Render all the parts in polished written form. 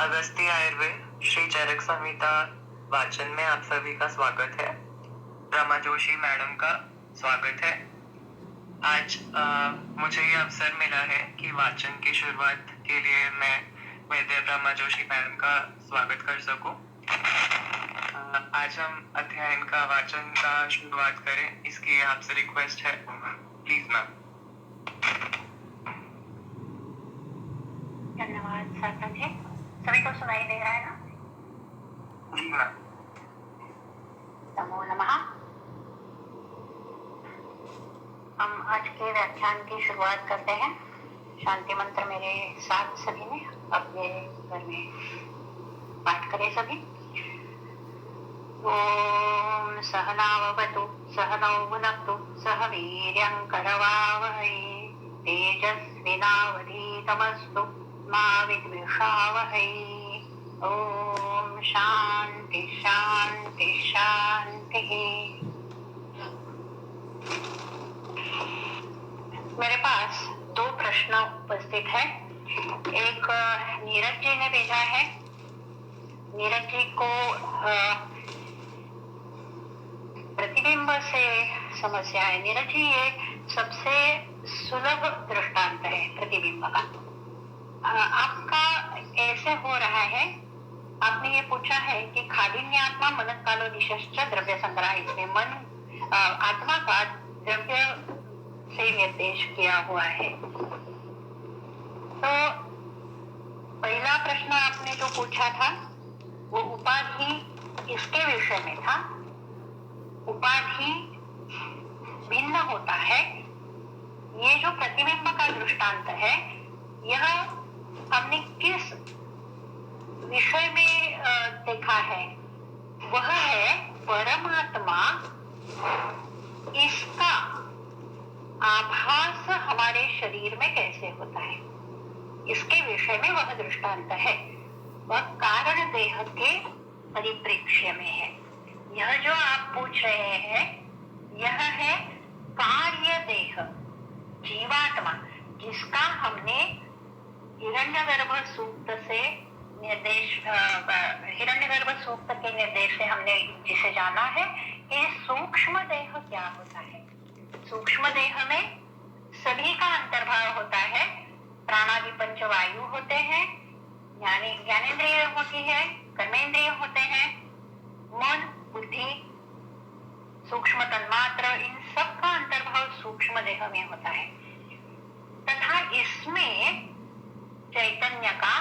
अगस्त्य आयुर्वेद श्री चरक संहिता वाचन में आप सभी का स्वागत है। रमा जोशी मैडम का स्वागत है। आज मुझे ये अवसर मिला है कि वाचन की शुरुआत के लिए मैं वैद्य रमा जोशी मैडम का स्वागत कर सकूं। आज हम अध्ययन का वाचन का शुरुआत करें, इसकी आपसे रिक्वेस्ट है, प्लीज मैम। धन्यवाद सार्थक जी। सभी को सुनाई दे रहा है ना? जी मैम। नमो नमः। हम आज के व्याख्यान की शुरुआत करते हैं। शांति मंत्र मेरे साथ सभी ने अपने घर में पाठ करें सभी। ओम सहनाववतु सहनौ भुनक्तु सह वीर्यं करवावहै तेजस्विनावधीतमस्तु मा विद्विषावहै। ओम शांति शांति शांति। मेरे पास दो प्रश्न उपस्थित है। एक नीरज जी ने भेजा है। नीरज जी को प्रतिबिंब से समस्या है। नीरज जी ये सबसे सुलभ दृष्टांत है प्रतिबिंब का। आपका ऐसे हो रहा है, आपने ये पूछा है कि खादिन्यात्मा मन कालो दिशश्च द्रव्य संग्रह, इसमें मन आत्मा का द्रव्य से निर्देश किया हुआ है। तो पहला प्रश्न आपने जो पूछा था वो उपाधि इसके विषय में था। उपाधि भिन्न होता है। ये जो प्रतिबिंब का दृष्टांत है, यह हमने किस विषय में देखा है? वह है परमात्मा, इसका आभास हमारे शरीर में कैसे होता है, इसके विषय में वह दृष्टांत है। वह कारण देह के परिप्रेक्ष्य में है। यह जो आप पूछ रहे हैं, यह है कार्य देह, जीवात्मा, जिसका हमने हिरण्यगर्भ सूक्त से निर्देश, हिरण्यगर्भ सूक्त के निर्देश से हमने जिसे जाना है कि सूक्ष्म देह क्या होता है। सूक्ष्म देह में सभी का अंतर्भाव होता है। प्राणादि पंचवायु होते हैं, ज्ञानेंद्रिय होती है, कर्मेंद्रिय होते हैं, मन, बुद्धि, सूक्ष्म तन्मात्र, इन सब का अंतर्भाव सूक्ष्म देह में होता है। तथा इसमें चैतन्य का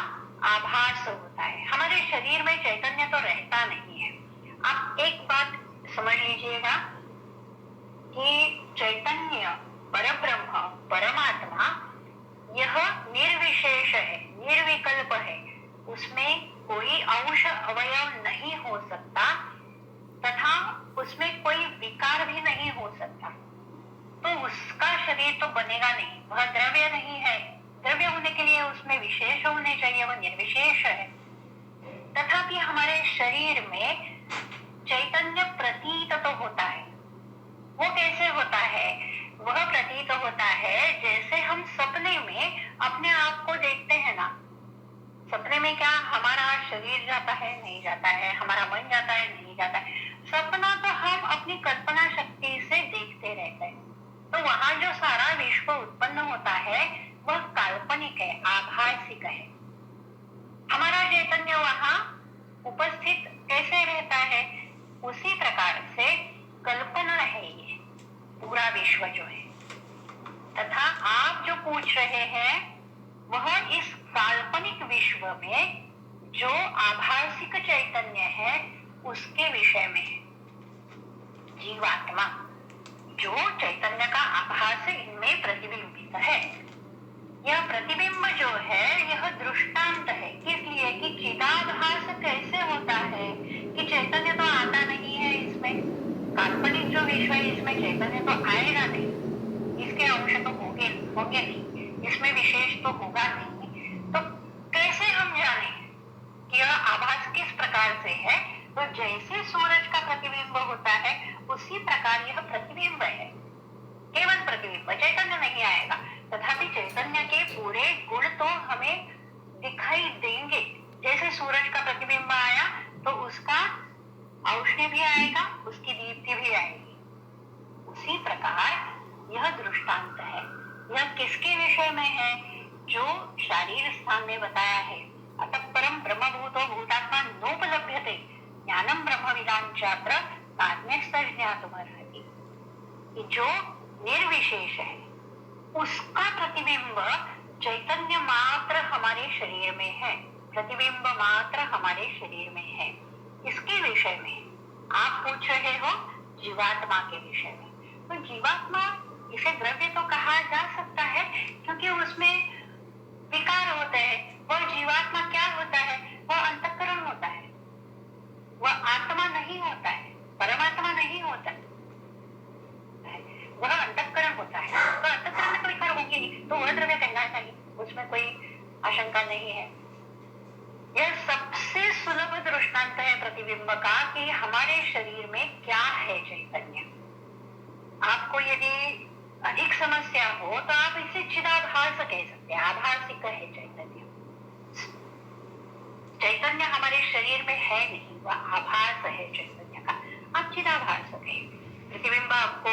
आभास होता है। हमारे शरीर में चैतन्य तो रहता नहीं है। आप एक बात समझ लीजिएगा कि चैतन्य, परब्रह्म, परमात्मा, यह निर्विशेष है, निर्विकल्प है। उसमें कोई अंश अवयव नहीं हो सकता तथा उसमें कोई विकार भी नहीं हो सकता। तो उसका शरीर तो बनेगा नहीं, वह द्रव्य नहीं है। द्रव्य होने के लिए उसमें विशेष होने चाहिए, वह निर्विशेष है। तथापि हमारे शरीर में चैतन्य प्रतीत तो होता है। वो कैसे होता है? वह प्रतीत होता है जैसे हम सपने में अपने आप को देखते हैं ना। सपने में क्या हमारा शरीर जाता है? नहीं जाता है। हमारा मन जाता है? नहीं जाता है। सपना तो हम अपनी कल्पना शक्ति से देखते रहते हैं। तो वहां जो सारा विश्व उत्पन्न होता है वह काल्पनिक है, आभासिक है। हमारा चैतन्य वहां उपस्थित कैसे रहता है? उसी प्रकार से कल्पना है ये पूरा विश्व जो है। तथा आप जो पूछ रहे हैं वह इस काल्पनिक विश्व में जो आभासिक चैतन्य है उसके विषय में है। जीवात्मा, जो चैतन्य का आभास इनमें प्रतिबिंबित है। यह प्रतिबिंब जो है यह दृष्टांत है। किस लिए? कि चिदाभास कैसे होता है कि चैतन्य तो आता नहीं है इसमें। काल्पनिक जो विश्व है इसमें चैतन्य तो आएगा नहीं, इसके अंश तो होंगे नहीं, इसमें विशेष तो होगा नहीं। तो कैसे हम जाने कि यह आभास किस प्रकार से है? तो जैसे सूरज का प्रतिबिंब होता है उसी प्रकार यह प्रतिबिंब है, केवल प्रतिबिंब, चैतन्य नहीं आएगा। तथापि चैतन्य के रोशनी भी आएगा, उसकी दीप्ति भी आएगी। उसी प्रकार यह दृष्टांत है। यह किसके विषय में है? जो शारीर स्थान में बताया है, अतः परम ब्रह्मभूतो भूतात्मा नोपलभ्यते ज्ञानम ब्रह्मविदां चात्र ज्ञातुमर्हति। जो निर्विशेष है उसका प्रतिबिंब चैतन्य मात्र हमारे शरीर में है, प्रतिबिंब मात्र हमारे शरीर में है। इसके विषय में आप पूछ रहे हो जीवात्मा के विषय में। तो जीवात्मा, इसे द्रव्य तो कहा जा सकता है क्योंकि उसमें विकार होते हैं। वह जीवात्मा क्या होता है? वह अंतःकरण होता है, वह आत्मा नहीं होता है, परमात्मा नहीं होता है, वह अंतःकरण होता है। तो अंतःकरण में तो विकार होंगे, तो वह द्रव्य कहना चाहिए, उसमें कोई आशंका नहीं है। यह सबसे सुलभ दृष्टांत है प्रतिबिंब का कि हमारे शरीर में क्या है चैतन्य। आपको यदि अधिक समस्या हो तो आप इसे चिदाभास कह सकते हैं। आभासिक है चैतन्य। चैतन्य हमारे शरीर में है नहीं, वह आभास है चैतन्य का। आप चिदाभास कहें। प्रतिबिंब आपको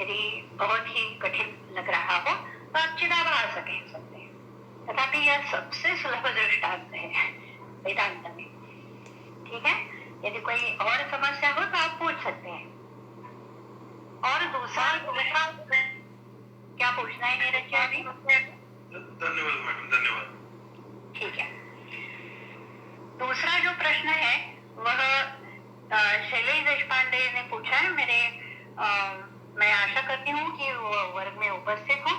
यदि बहुत ही कठिन लग रहा हो तो आप चिदाभास कह सकते हैं। तथापि यह सबसे सुलभ दृष्टांत है वेदांत में। ठीक है, यदि कोई और समस्या हो तो आप पूछ सकते हैं। और दूसरा क्या पूछना है नीरज जी अभी? धन्यवाद मैडम, धन्यवाद। ठीक है, दूसरा जो प्रश्न है वह शैलेश देशपांडे ने पूछा है। मैं आशा करती हूँ कि वो वर्ग में उपस्थित हो।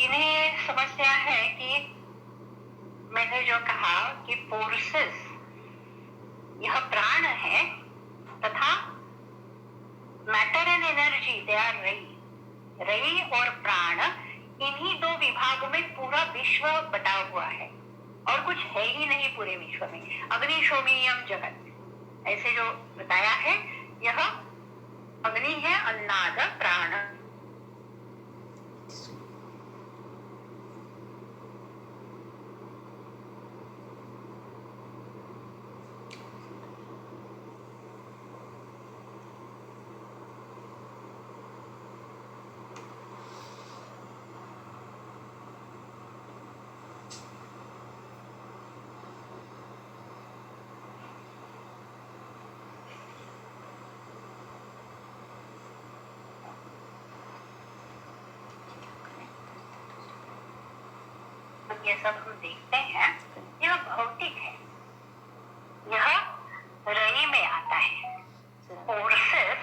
इन्हें समस्या है कि मैंने जो कहा कि फोर्सेस, यह प्राण है तथा matter and energy, they are रई और प्राण, इन्हीं दो विभागों में पूरा विश्व बटा हुआ है और कुछ है ही नहीं पूरे विश्व में। अग्नि शोमियम जगत ऐसे जो बताया है, यह अग्नि है, अन्नाद प्राण। ये सब हम देखते हैं, यह भौतिक है, यह रई में आता है। Forces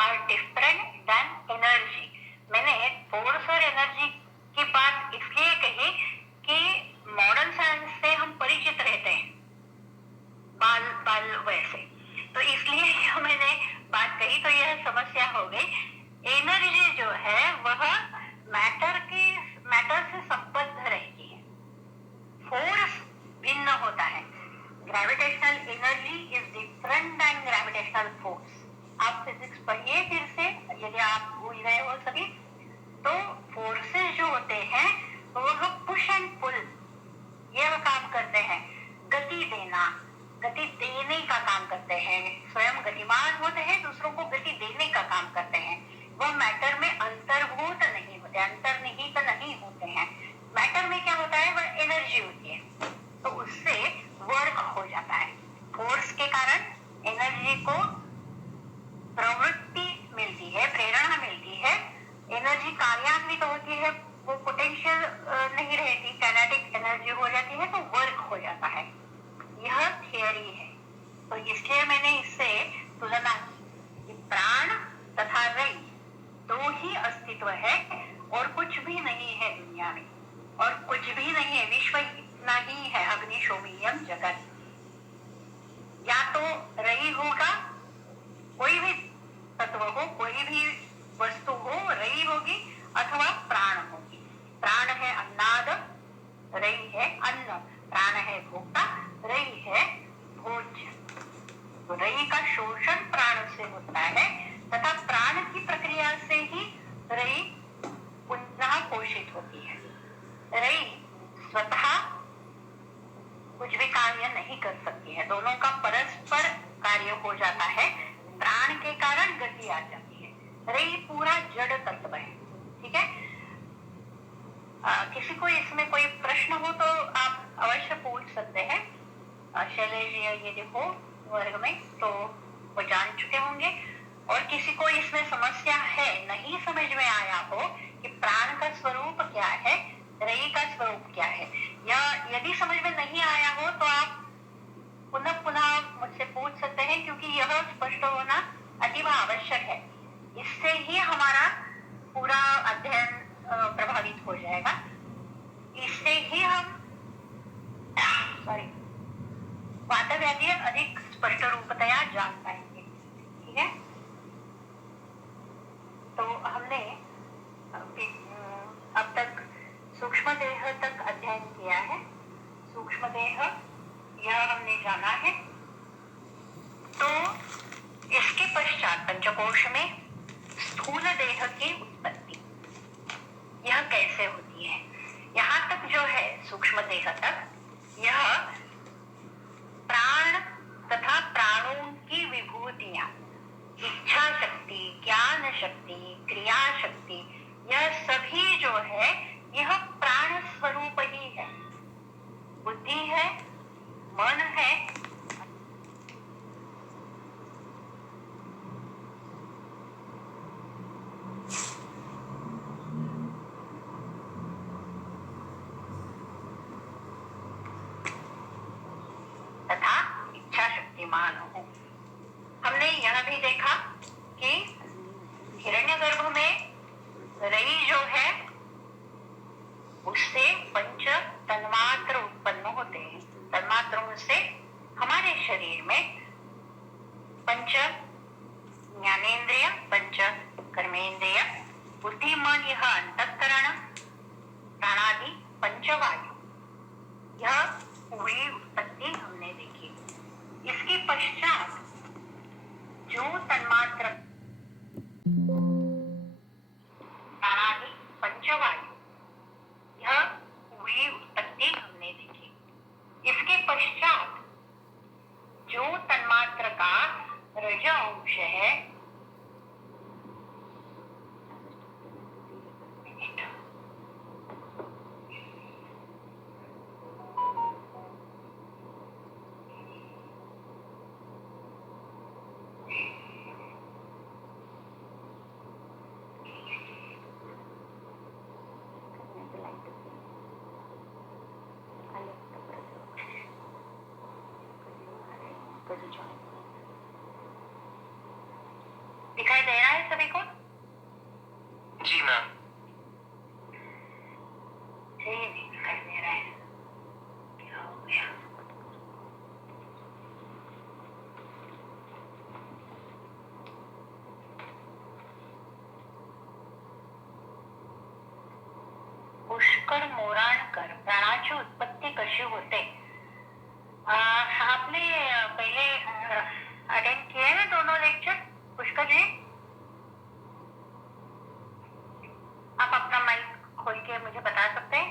are different than energy. मैंने फोर्स और एनर्जी की बात इसलिए कही कि मॉडर्न साइंस से हम परिचित रहते हैं, बाल वैसे, तो इसलिए मैंने बात कही। तो यह समस्या हो गई। एनर्जी जो है वह मैटर से संबद्ध रहती है, फोर्स भिन्न होता है। Gravitational energy is different than gravitational force. आप फिजिक्स पढ़िए फिर से, यदि आप भूल गए हो सभी। तो फोर्सेस जो होते हैं वह पुश एंड पुल यह काम करते हैं। गति देना, गति देने का काम करते हैं। स्वयं गतिमान होते हैं, दूसरों को गति देने का काम करते हैं। वह मैटर में अंतर्भूत नहीं होते, अंतर्निहित नहीं होते हैं। मैटर में क्या होता है? वह एनर्जी होती है, तो उससे वर्क हो जाता है। फोर्स के कारण एनर्जी को प्रवृत्ति मिलती है, प्रेरणा मिलती है, एनर्जी कार्यान्वित होती है, वो पोटेंशियल नहीं रहती, काइनेटिक एनर्जी हो जाती है, तो वर्क हो जाता है। यह थियरी है। तो इसलिए मैंने इससे तुलना की, प्राण तथा रई दो ही अस्तित्व है और कुछ भी नहीं है दुनिया में, और कुछ भी नहीं है, विश्व इतना ही है, अग्नि शोमियम जगत। या तो रई होगा, कोई भी तत्व हो, कोई भी वस्तु हो, रई होगी, अथवा प्राण होगी। प्राण है अन्नाद, रई है अन्न। प्राण है भोक्ता, रई है भोज्य। तो रई का शोषण प्राण से होता है तथा प्राण की प्रक्रिया से ही रई पुनः पोषित होती है। रई स्वतः कुछ भी कार्य नहीं कर सकती है, दोनों का परस्पर कार्य हो जाता है, प्राण के कारण गति आ जाती है। रई पूरा जड़ तत्व है, ठीक है। किसी को इसमें कोई प्रश्न हो तो आप अवश्य पूछ सकते हैं। शैलेश यदि हो वर्ग में तो वो जान चुके होंगे, और किसी को इसमें समस्या है, नहीं समझ में आया हो कि प्राण का स्वरूप क्या है, रई का स्वरूप क्या है, या यदि समझ में नहीं आया हो तो आप पुनः पुनः मुझसे पूछ सकते हैं, क्योंकि यह स्पष्ट होना अतीव आवश्यक है। इससे ही हमारा पूरा अध्ययन प्रभावित हो जाएगा। इससे ही हम वादव्याधि अधिक स्पष्ट रूपतया जान पाएंगे, ठीक है। तो हमने अब तक सूक्ष्म देह तक अध्ययन किया है। सूक्ष्म देह यह हमने जाना है। तो इसके पश्चात पंचकोश में स्थूल देह की उत्पत्ति यह कैसे होती है, यहाँ तक जो है सूक्ष्म देह तक, यह प्राण तथा प्राणों की विभूतियां, इच्छा शक्ति, ज्ञान शक्ति, क्रिया शक्ति, यह सभी जो है यह प्राण स्वरूप ही है। बुद्धि है, मन है, तथा इच्छा शक्तिमान हो। हमने यह भी देखा कि हिरण्यगर्भ में रई जो है उससे पंच तन्मात्र उत्पन्न होते हैं। तन्मात्रों से हमारे शरीर में पंच ज्ञानेन्द्रिय, पंच कर्मेंद्रिय, बुद्धि, मन, यह अंतःकरण, प्राणादि पंचवायु, यह पूरी उत्पत्ति हमने देखी। इसके पश्चात जो तन्मात्र प्राणादि पंचवायु, यह पूरी उत्पत्ति हमने देखी। इसके पश्चात जो तन्मात्र का रज अंश है, दिखाई दे रहा है सभी को? जी मैम। नहीं दिखाई दे रहा है, क्या हो गया? पुष्कर मोराणकर, प्राणाची उत्पत्ती कशी होते? आपने पहले अटेंड किए ना दोनों लेक्चर पुष्कर जी? आप अपना माइक खोल के मुझे बता सकते हैं?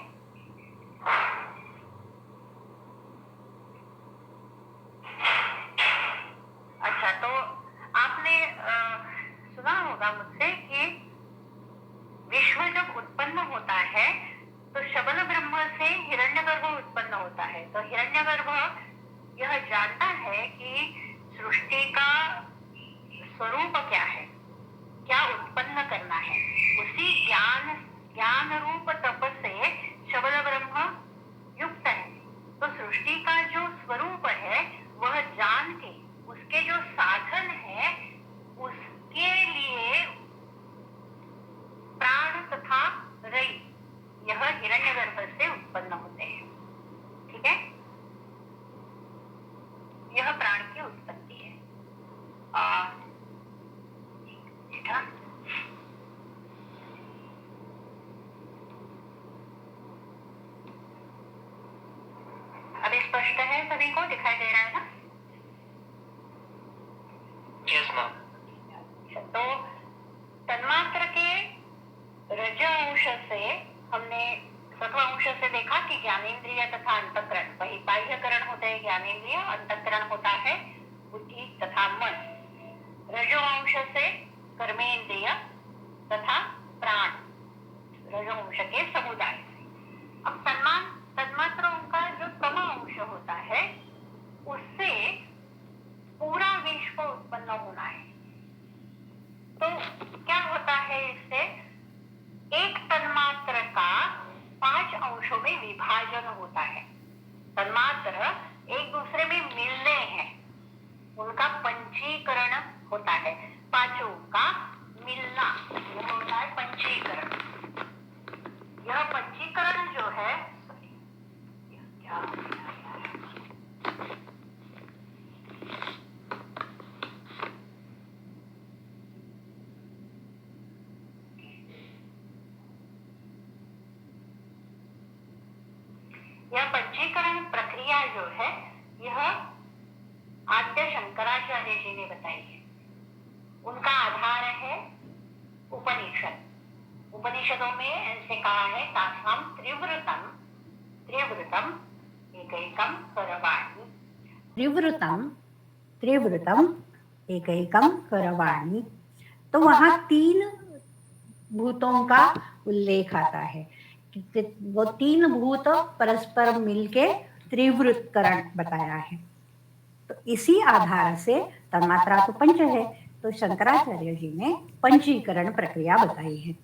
अच्छा, तो आपने सुना होगा मुझसे कि विश्व जब उत्पन्न होता है तो शबल ब्रह्म से हिरण्यगर्भ उत्पन्न होता है। तो हिरण्यगर्भ यह जानता है कि सृष्टि का स्वरूप क्या है, क्या उत्पन्न करना है। उसी ज्ञान रूप तप से शबल ब्रह्म युक्त है। तो सृष्टि का जो स्वरूप है वह जान के उसके जो साधन है उसके लिए प्राण तथा रई यह हिरण्यगर्भ से उत्पन्न होते हैं, ठीक है। यह प्राण की उत्पत्ति है। ठीक है, अभी स्पष्ट है सभी को? दिखाई दे रहा है ना? Yes ma'am. तो तन्मात्र के रज अंश से हमने सत्व अंश से देखा कि ज्ञानेन्द्रिय तथा अंतःकरण, वही बाह्यकरण होता है ज्ञानेन्द्रिय, अंतःकरण होता है बुद्धि, तथा मन, रजोवंश से कर्मेंद्रिय तथा प्राण, रजोवंश के समुदाय से। अब तन्मात्राओं का जो तम अंश होता है उससे पूरा विश्व उत्पन्न होना है। तो क्या होता है इससे? एक तन्मात्र का 5 अंशों में विभाजन होता है। तन्मात्र एक दूसरे में मिलने हैं, उनका पंचीकरण होता है। पांचों का मिलना, यह होता है पंचीकरण। यह पंचीकरण जो है, क्या यह पंचीकरण प्रक्रिया जो है, यह आद्य शंकराचार्य जी ने बताई है। उनका आधार है उपनिषद। उपनिषदों में ऐसे कहा है, तासाम त्रिवृतम त्रिवृतम एकैकम करवाणि, त्रिवृतम त्रिवृतम एकैकम करवाणि। तो वहां 3 भूतों का उल्लेख आता है कि वो 3 भूत परस्पर मिलके त्रिवृतकरण बताया है। तो इसी आधार से तन्मात्रा तो पंच है, तो शंकराचार्य जी ने पंचीकरण प्रक्रिया बताई है।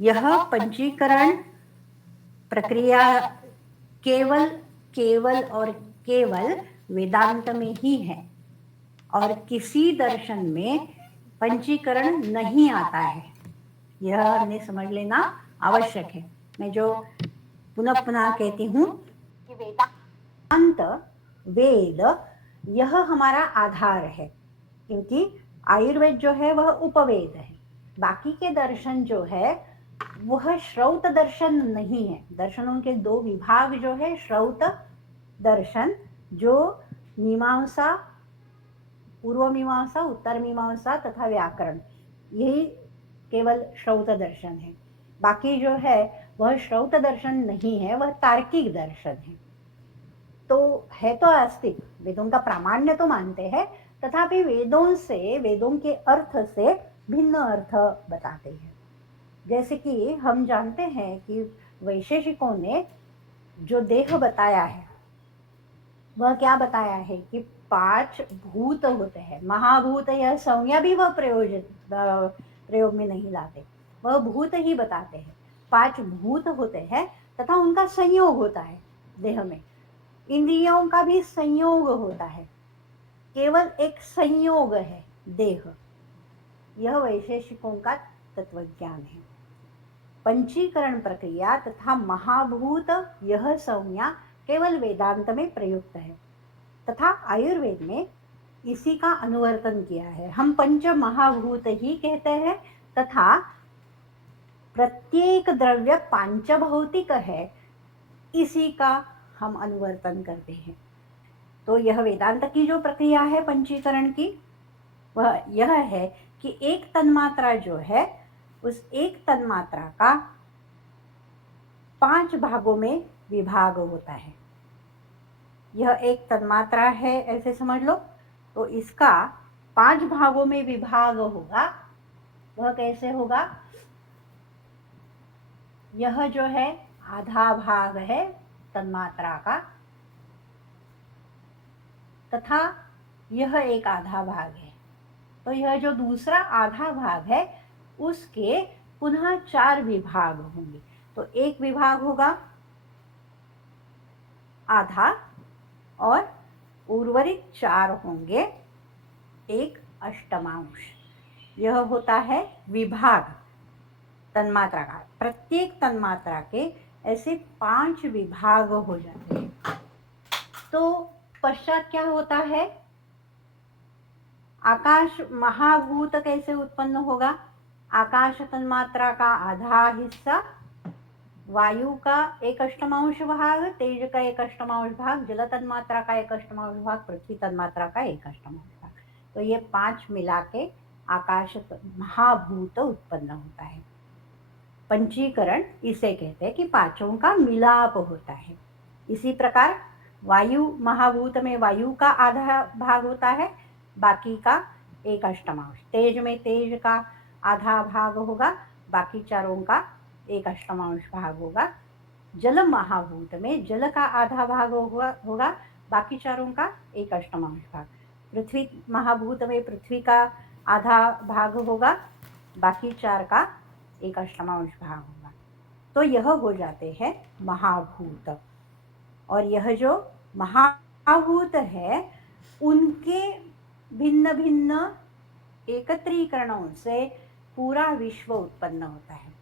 यह पंचीकरण प्रक्रिया केवल वेदांत में ही है, और किसी दर्शन में पंचीकरण नहीं आता है। यह हमें समझ लेना आवश्यक है। मैं जो पुनः कहती हूँ कि वेदांत वेद यह हमारा आधार है, क्योंकि आयुर्वेद जो है वह उपवेद है। बाकी के दर्शन जो है वह श्रौत दर्शन नहीं है। दर्शनों के 2 विभाग जो है, श्रौत दर्शन जो मीमांसा, पूर्व मीमांसा, उत्तर मीमांसा तथा व्याकरण, यही केवल श्रौत दर्शन है। बाकी जो है वह श्रौत दर्शन नहीं है, वह तार्किक दर्शन है। तो है तो आस्तिक, वेदों का प्रामाण्य तो मानते हैं, तथापि वेदों के अर्थ से भिन्न अर्थ बताते हैं। जैसे कि हम जानते हैं कि वैशेषिकों ने जो देह बताया है वह क्या बताया है कि 5 भूत होते हैं। महाभूत यह संज्ञा भी वह प्रयोग में नहीं लाते, वह भूत ही बताते हैं। 5 भूत होते हैं तथा उनका संयोग होता है देह में। इंद्रियों का भी संयोग होता है, केवल एक संयोग है देह। यह वैशेषिकों का तत्वज्ञान है। पंचीकरण प्रक्रिया तथा महाभूत यह संज्ञा केवल वेदांत में प्रयुक्त है, तथा आयुर्वेद में इसी का अनुवर्तन किया है। हम पंच महाभूत ही कहते हैं, तथा प्रत्येक द्रव्य पांचभौतिक है, इसी का हम अनुवर्तन करते हैं। तो यह वेदांत की जो प्रक्रिया है पंचीकरण की, वह यह है कि एक तन्मात्रा जो है उस एक तन्मात्रा का 5 भागों में विभाग होता है। यह एक तन्मात्रा है ऐसे समझ लो, तो इसका 5 भागों में विभाग होगा। वह कैसे होगा? यह जो है आधा भाग है तन्मात्रा का, तथा यह एक आधा भाग है। तो यह जो दूसरा आधा भाग है उसके पुनः 4 विभाग होंगे। तो एक विभाग होगा आधा, और उर्वरित 4 होंगे एक अष्टमांश। यह होता है विभाग तन्मात्रा का। प्रत्येक तन्मात्रा के ऐसे 5 विभाग हो जाते हैं। तो पश्चात क्या होता है? आकाश महाभूत कैसे उत्पन्न होगा? आकाश तन्मात्रा का आधा हिस्सा, वायु का 1/8 भाग, तेज का 1/8 भाग, जल तन्मात्रा का 1/8 भाग, पृथ्वी तन्मात्रा का 1/8 भाग। तो ये 5 मिला के आकाश महाभूत उत्पन्न होता है। पंचीकरण इसे कहते हैं कि 5 का मिलाप होता है। इसी प्रकार वायु महाभूत में वायु का आधा भाग होता है, बाकी का 1/8। तेज में तेज का आधा भाग होगा, बाकी चारों का 1/8 भाग होगा। जल महाभूत में जल का आधा भाग होगा, बाकी चारों का 1/8 भाग। पृथ्वी महाभूत में पृथ्वी का आधा भाग होगा, बाकी 4 का 1/8 भाग होगा। तो यह हो जाते हैं महाभूत। और यह जो महाभूत है उनके भिन्न भिन्न एकत्रीकरणों से पूरा विश्व उत्पन्न होता है।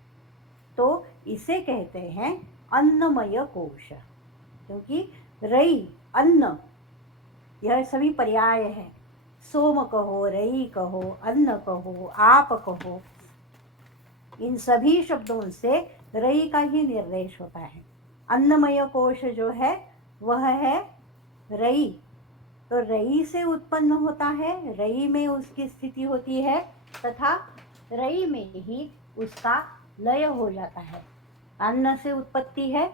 तो इसे कहते हैं अन्नमय कोश, क्योंकि रई अन्न यह सभी पर्याय है। सोम कहो, रई कहो, अन्न कहो, आप कहो, इन सभी शब्दों से रई का ही निर्देश होता है। अन्नमय कोश जो है वह है रई। तो रई से उत्पन्न होता है, रई में उसकी स्थिति होती है तथा रई में ही उसका लय हो जाता है। अन्न से उत्पत्ति है,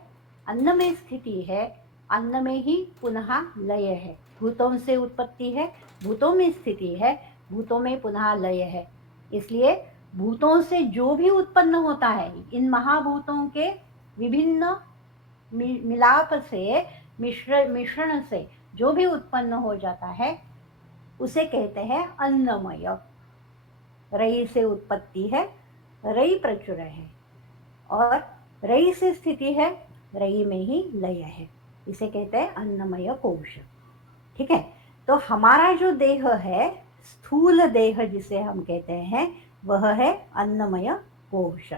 अन्न में स्थिति है, अन्न में ही पुनः लय है। भूतों से उत्पत्ति है, भूतों में स्थिति है, भूतों में पुनः लय है। इसलिए भूतों से जो भी उत्पन्न होता है, इन महाभूतों के विभिन्न मिलाप से मिश्रण से जो भी उत्पन्न हो जाता है उसे कहते हैं अन्नमय। रई से उत्पत्ति है, रई प्रचुर है, और रई से स्थिति है, रई में ही लय है। इसे कहते हैं अन्नमय कोश। ठीक है, तो हमारा जो देह है, स्थूल देह जिसे हम कहते हैं, वह है अन्नमय कोश।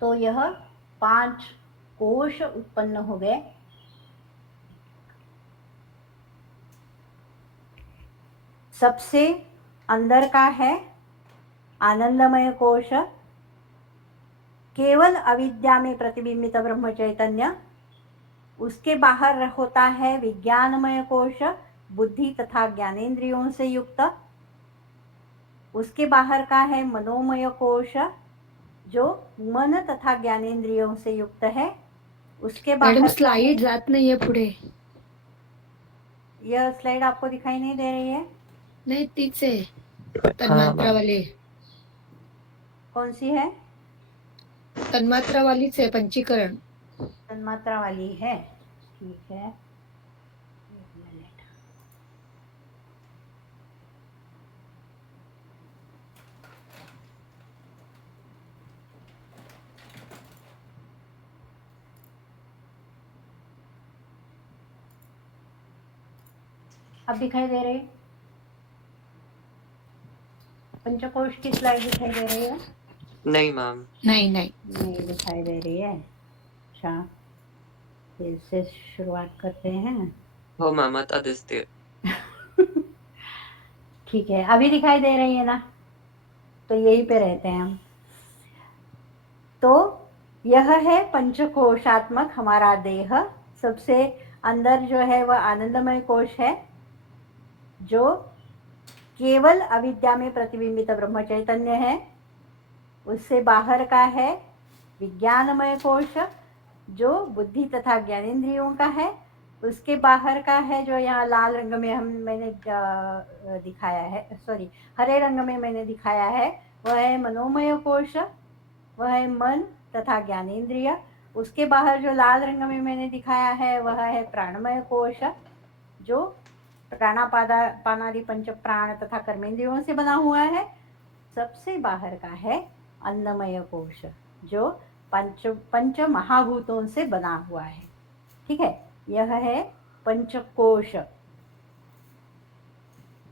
तो यह 5 कोश उत्पन्न हो गए। सबसे अंदर का है आनंदमय कोश, केवल अविद्या में प्रतिबिंबित ब्रह्म चैतन्य। उसके बाहर होता है विज्ञानमय कोश, बुद्धि तथा ज्ञानेंद्रियों से युक्त। उसके बाहर का है मनोमय कोश, जो मन तथा ज्ञानेंद्रियों से युक्त है। उसके बाहर मैडम स्लाइड जात नहीं है पुढे। यह स्लाइड आपको दिखाई नहीं दे रही है? नहीं, तीच आहे तन्मात्रा वाली। कौन सी है? तन्मात्रा वालीच आहे, पंचीकरण। तन्मात्रा वाली है, ठीक है, एक मिनट। अब दिखाई दे रही? पंचकोश की स्लाइड दिखाई दे रही है? नहीं मैम। नहीं दिखाई दे रही है। अच्छा, फिर से शुरुआत करते हैं। हो मैम, आता दिसते। ठीक है, अभी दिखाई दे रही है ना? तो यहीं पे रहते हैं हम। तो यह है पंचकोशात्मक हमारा देह। सबसे अंदर जो है वह आनंदमय कोश है, जो केवल अविद्या में प्रतिबिंबित ब्रह्म चैतन्य है। उससे बाहर का है विज्ञानमय कोश, जो बुद्धि तथा ज्ञानेंद्रियों का है। उसके बाहर का है जो यहाँ लाल रंग में मैंने दिखाया है, सॉरी हरे रंग में मैंने दिखाया है, वह है मनोमय कोश, वह है मन तथा ज्ञानेंद्रिय। उसके बाहर जो लाल रंग में मैंने दिखाया है वह है प्राणमय कोश, जो प्राणापानादि पंच प्राण तथा कर्मेंद्रियों से बना हुआ है। सबसे बाहर का है अन्नमय कोश, जो पंच महाभूतों से बना हुआ है। ठीक है, यह है पंचकोश।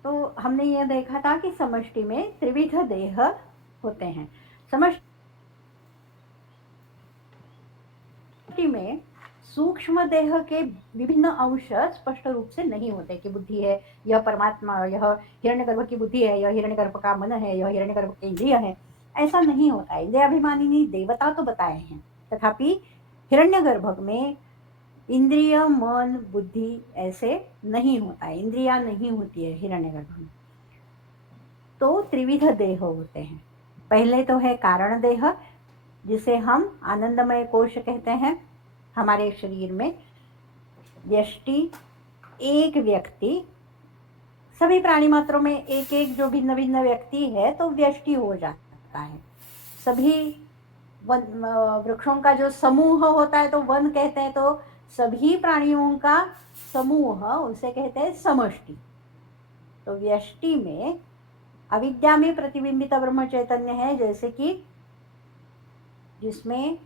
तो हमने यह देखा था कि समष्टि में त्रिविध देह होते हैं। समष्टि में सूक्ष्म देह के विभिन्न अंश स्पष्ट रूप से नहीं होते कि बुद्धि है, यह परमात्मा, यह हिरण्यगर्भ की बुद्धि है, यह हिरण्यगर्भ का मन है, यह हिरण्यगर्भ के इंद्रिय है। ऐसा नहीं होता है। इंद्रियाभिमानिनी देवता तो बताए हैं, तथापि हिरण्यगर्भ में इंद्रिय, मन, बुद्धि ऐसे नहीं होता है, इंद्रिया नहीं होती है हिरण्यगर्भ में। तो त्रिविध देह होते हैं। पहले तो है कारण देह, जिसे हम आनंदमय कोश कहते हैं। हमारे शरीर में व्यष्टि एक व्यक्ति, सभी प्राणी मात्रों में एक एक जो भिन्न भिन्न व्यक्ति है तो व्यष्टि हो जाता है। सभी वृक्षों का जो समूह होता है तो वन कहते हैं, तो सभी प्राणियों का समूह उसे कहते हैं समष्टि। तो व्यष्टि में अविद्या में प्रतिबिंबित ब्रह्म चैतन्य है, जैसे कि जिसमें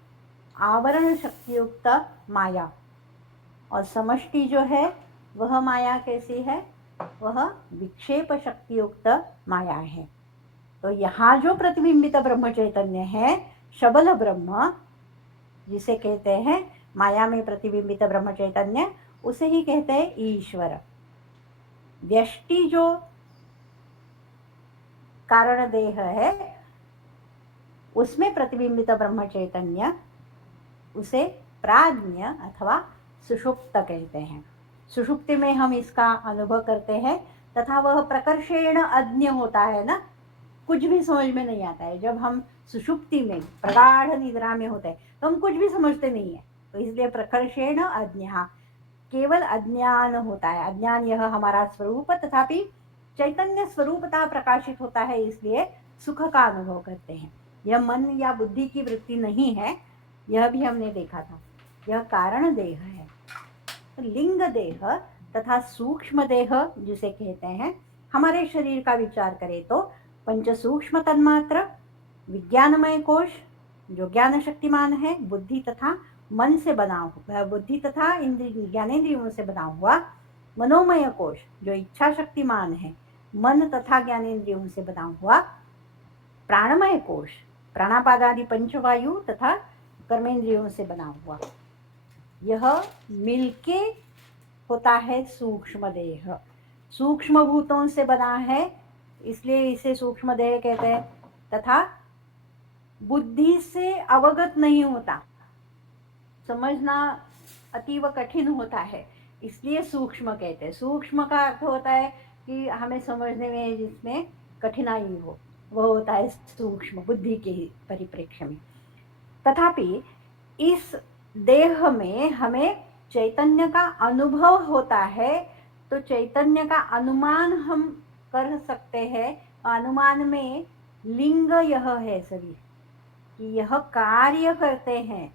आवरण शक्तियुक्त माया, और समष्टि जो है वह माया कैसी है, वह विक्षेप शक्तियुक्त माया है। तो यहाँ जो प्रतिबिंबित ब्रह्म चैतन्य है, शबल ब्रह्म जिसे कहते हैं माया में प्रतिबिंबित ब्रह्म चैतन्य, उसे ही कहते हैं ईश्वर। व्यष्टि जो कारण देह है उसमें प्रतिबिंबित ब्रह्म चैतन्य, उसे प्राज्ञ अथवा सुषुप्त कहते हैं। सुषुप्ति में हम इसका अनुभव करते हैं, तथा वह प्रकर्षेण अज्ञ होता है ना, कुछ भी समझ में नहीं आता है। जब हम सुषुप्ति में प्रगाढ़ निद्रा में होते हैं तो हम कुछ भी समझते नहीं है, तो इसलिए प्रकर्षेण अज्ञ, केवल अज्ञान होता है। अज्ञान यह हमारा स्वरूप, तथापि चैतन्य स्वरूपता प्रकाशित होता है, इसलिए सुख का अनुभव करते हैं। यह मन या बुद्धि की वृत्ति नहीं है, यह भी हमने देखा था। यह कारण देह है। लिंग देह तथा सूक्ष्म देह जिसे कहते हैं, हमारे शरीर का विचार करें तो पंच सूक्ष्म तन्मात्र, विज्ञानमय कोश जो ज्ञान शक्तिमान है, बुद्धि तथा मन से बना हुआ, बुद्धि तथा ज्ञानेंद्रियों से बना हुआ मनोमय कोश जो इच्छा शक्तिमान है, मन तथा ज्ञानेंद्रियों से बना हुआ प्राणमय कोश, प्राणापादादि पंचवायु तथा कर्मेंद्रियों से बना हुआ, यह मिलके होता है सूक्ष्म देह। सूक्ष्म भूतों से बना है, इसलिए इसे सूक्ष्म देह कहते हैं। तथा बुद्धि से अवगत नहीं होता, समझना अतीव कठिन होता है, इसलिए सूक्ष्म कहते हैं। सूक्ष्म का अर्थ होता है कि हमें समझने में जिसमें कठिनाई हो, वह होता है सूक्ष्म, बुद्धि के परिप्रेक्ष्य में। तथापि इस देह में हमें चैतन्य का अनुभव होता है, तो चैतन्य का अनुमान हम कर सकते हैं। अनुमान में लिंग यह है सभी कि यह कार्य करते हैं।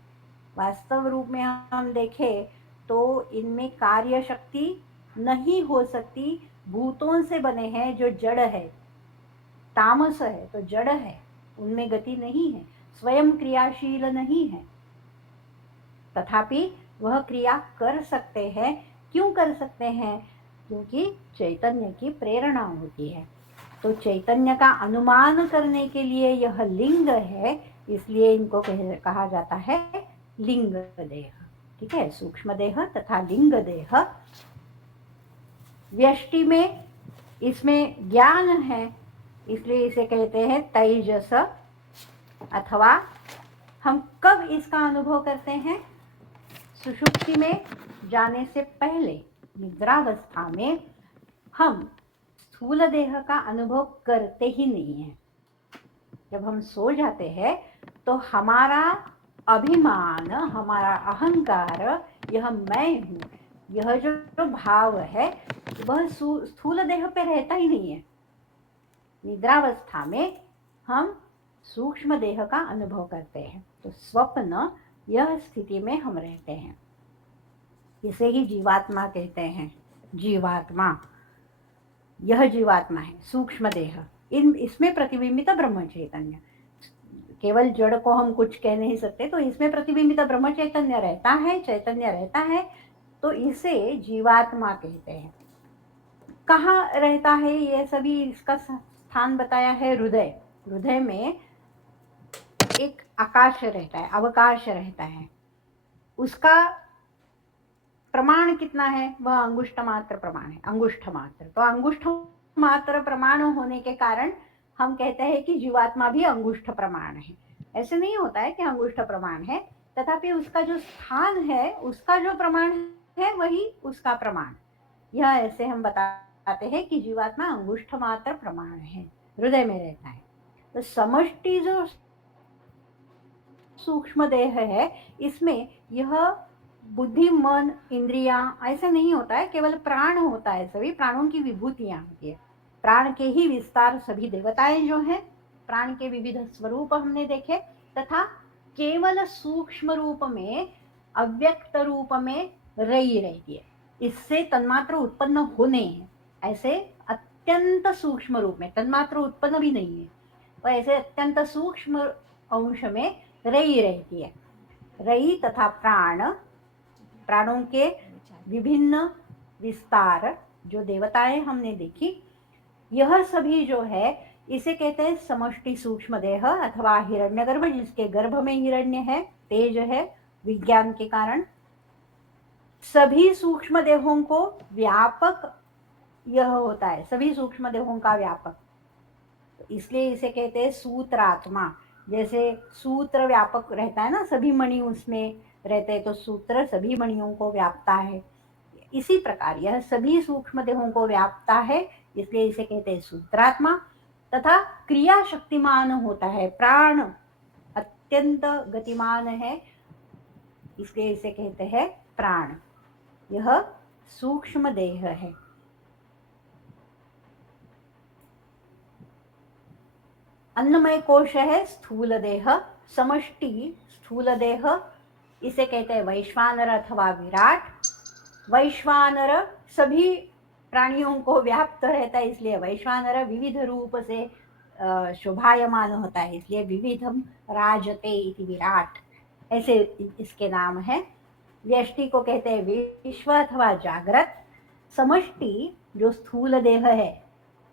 वास्तव रूप में हम देखें तो इनमें कार्य शक्ति नहीं हो सकती, भूतों से बने हैं जो जड़ है, तामस है तो जड़ है, उनमें गति नहीं है, स्वयं क्रियाशील नहीं है। तथापि वह क्रिया कर सकते हैं। क्यों कर सकते हैं? क्योंकि चैतन्य की प्रेरणा होती है। तो चैतन्य का अनुमान करने के लिए यह लिंग है, इसलिए इनको कहा जाता है लिंग देह। ठीक है, सूक्ष्म देह तथा लिंग देह। व्यष्टि में इसमें ज्ञान है, इसलिए इसे कहते हैं तेजस। अथवा हम कब इसका अनुभव करते हैं? सुषुप्ति में जाने से पहले निद्रावस्था में हम स्थूल देह का अनुभव करते ही नहीं है। जब हम सो जाते हैं तो हमारा अभिमान, हमारा अहंकार, यह मैं हूँ, यह जो भाव है वह स्थूल देह पे रहता ही नहीं है। निद्रावस्था में हम सूक्ष्म देह का अनुभव करते हैं। तो स्वप्न यह स्थिति में हम रहते हैं, इसे ही जीवात्मा कहते हैं। जीवात्मा, यह जीवात्मा है, सूक्ष्म देह। इसमें प्रतिबिंबित ब्रह्म चैतन्य, केवल जड़ को हम कुछ कह नहीं सकते, तो इसमें प्रतिबिंबित ब्रह्म चैतन्य रहता है, चैतन्य रहता है, तो इसे जीवात्मा कहते हैं। कहाँ रहता है ये सभी? इसका स्थान बताया है हृदय। हृदय में एक आकाश रहता है, अवकाश रहता है। उसका प्रमाण कितना है? वह अंगुष्ठ मात्र प्रमाण है, अंगुष्ठ मात्र। तो अंगुष्ठ मात्र प्रमाण होने के कारण हम कहते हैं कि जीवात्मा भी अंगुष्ठ प्रमाण है। ऐसे नहीं होता है कि अंगुष्ठ प्रमाण है, तथापि उसका जो स्थान है, उसका जो प्रमाण है, वही उसका प्रमाण। यह ऐसे हम बताते हैं कि जीवात्मा अंगुष्ठ मात्र प्रमाण है, हृदय में रहता है। तो समष्टि जो सूक्ष्म देह है, इसमें यह बुद्धि, मन, इंद्रियां ऐसा नहीं होता है, केवल प्राण होता है, सभी प्राणों की विभूतियां होती है। प्राण के ही विस्तार सभी देवताएं जो हैं, प्राण के विविध स्वरूप हमने देखे, तथा केवल सूक्ष्म रूप में, अव्यक्त रूप में रही रहती है। इससे तन्मात्र उत्पन्न होने हैं, ऐसे अत्यंत सूक्ष्म रूप में, तन्मात्र उत्पन्न भी नहीं है, वो ऐसे अत्यंत सूक्ष्म अंश में रही रहती है। रई तथा प्राण, प्राणों के विभिन्न विस्तार जो देवताएं हमने देखी, यह सभी जो है इसे कहते हैं समष्टि सूक्ष्म देह अथवा हिरण्यगर्भ, जिसके गर्भ में हिरण्य है, तेज है विज्ञान के कारण। सभी सूक्ष्म देहों को व्यापक यह होता है, सभी सूक्ष्म देहों का व्यापक, तो इसलिए इसे कहते हैं सूत्रात्मा। जैसे सूत्र व्यापक रहता है ना, सभी मणि उसमें रहते हैं, तो सूत्र सभी मणियों को व्यापता है। इसी प्रकार यह सभी सूक्ष्म देहों को व्यापता है, इसलिए इसे कहते हैं सूत्रात्मा। तथा क्रिया शक्तिमान होता है, प्राण अत्यंत गतिमान है, इसलिए इसे कहते हैं प्राण। यह सूक्ष्म देह है। अन्नमय कोश है स्थूल देह, समष्टि स्थूल देह, इसे कहते हैं वैश्वानर अथवा विराट। वैश्वानर सभी प्राणियों को व्याप्त रहता है, इसलिए वैश्वानर विविध रूप से शोभायमान होता है, इसलिए विविधम राजते इति विराट, ऐसे इसके नाम है। व्यष्टि को कहते हैं विश्व अथवा जागृत। समष्टि जो स्थूल देह है,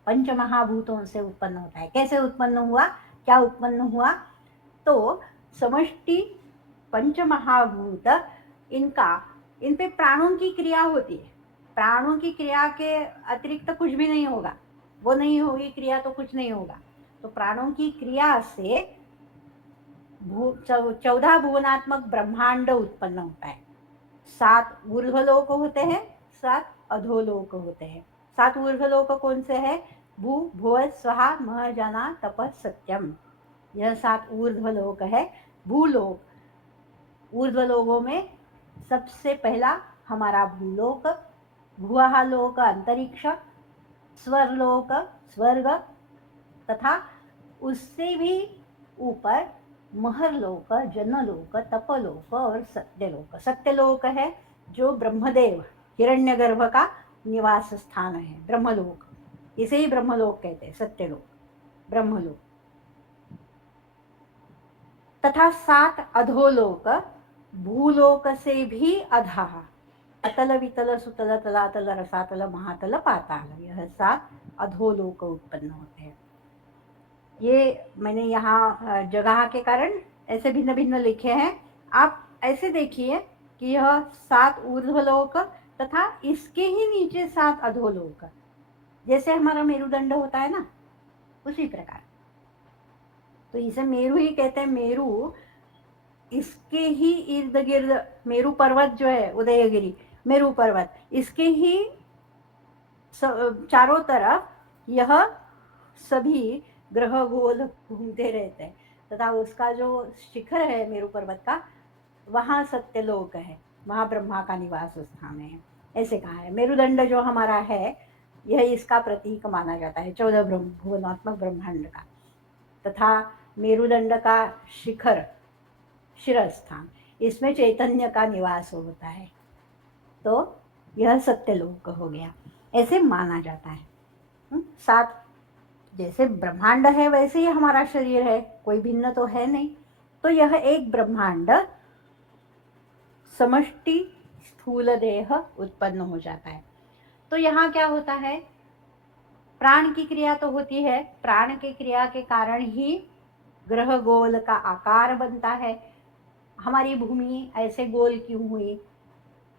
पंच महाभूतों से उत्पन्न होता है। कैसे उत्पन्न हुआ, क्या उत्पन्न हुआ, तो समष्टि पंच महाभूत, इन पे प्राणों की क्रिया होती है। प्राणों की क्रिया के अतिरिक्त कुछ भी नहीं होगा, वो नहीं होगी क्रिया तो कुछ नहीं होगा। तो प्राणों की क्रिया से 14 भुवनात्मक ब्रह्मांड उत्पन्न होता है। 7 ऊर्ध्वलोक होते हैं, 7 अधोलोक होते हैं। 7 ऊर्ध्वलोक कौन से है, भू भुव स्वहा मह जना तप सत्यम, यह 7 ऊर्ध्वलोक है। भूलोक, ऊर्ध्वलोकों में सबसे पहला हमारा भूलोक, भुवः लोक अंतरिक्ष, स्वरलोक स्वर्ग, तथा उससे भी ऊपर महरलोक, जनलोक, तपलोक और सत्यलोक। सत्यलोक है जो ब्रह्मदेव हिरण्यगर्भ का निवास स्थान है, ब्रह्मलोक, इसे ही ब्रह्मलोक कहते हैं, सत्यलोक ब्रह्मलोक। तथा 7 अधोलोक, भूलोक से भी अधा, अतल वितल सुतल तलातल रसातल महातल पाताल, यह 7 अधोलोक उत्पन्न होते हैं। ये मैंने यहाँ जगह के कारण ऐसे भिन्न भिन्न लिखे हैं। आप ऐसे देखिए कि यह 7 ऊर्ध्वलोक तथा इसके ही नीचे 7 अधोलोक, जैसे हमारा मेरुदंड होता है ना, उसी प्रकार। तो इसे मेरु ही कहते हैं। मेरु, इसके ही इर्द गिर्द मेरु पर्वत जो है, उदयगिरी मेरु पर्वत, इसके ही चारों तरफ यह सभी ग्रह गोल घूमते रहते हैं, तथा उसका जो शिखर है मेरु पर्वत का, वहाँ सत्यलोक है, वहाँ ब्रह्मा का निवास स्थान है, ऐसे कहा है। मेरुदंड जो हमारा है, यह इसका प्रतीक माना जाता है 14 भुवनात्मक ब्रह्मांड का। तथा मेरुदंड का शिखर, शिरस्थान, इसमें चैतन्य का निवास होता है, तो यह सत्यलोक हो गया, ऐसे माना जाता है। 7 जैसे ब्रह्मांड है वैसे ही हमारा शरीर है, कोई भिन्न तो है नहीं। तो यह एक ब्रह्मांड समष्टि स्थूल देह उत्पन्न हो जाता है। तो यहाँ क्या होता है, प्राण की क्रिया तो होती है, प्राण की क्रिया के कारण ही ग्रह गोल का आकार बनता है। हमारी भूमि ऐसे गोल क्यों हुई,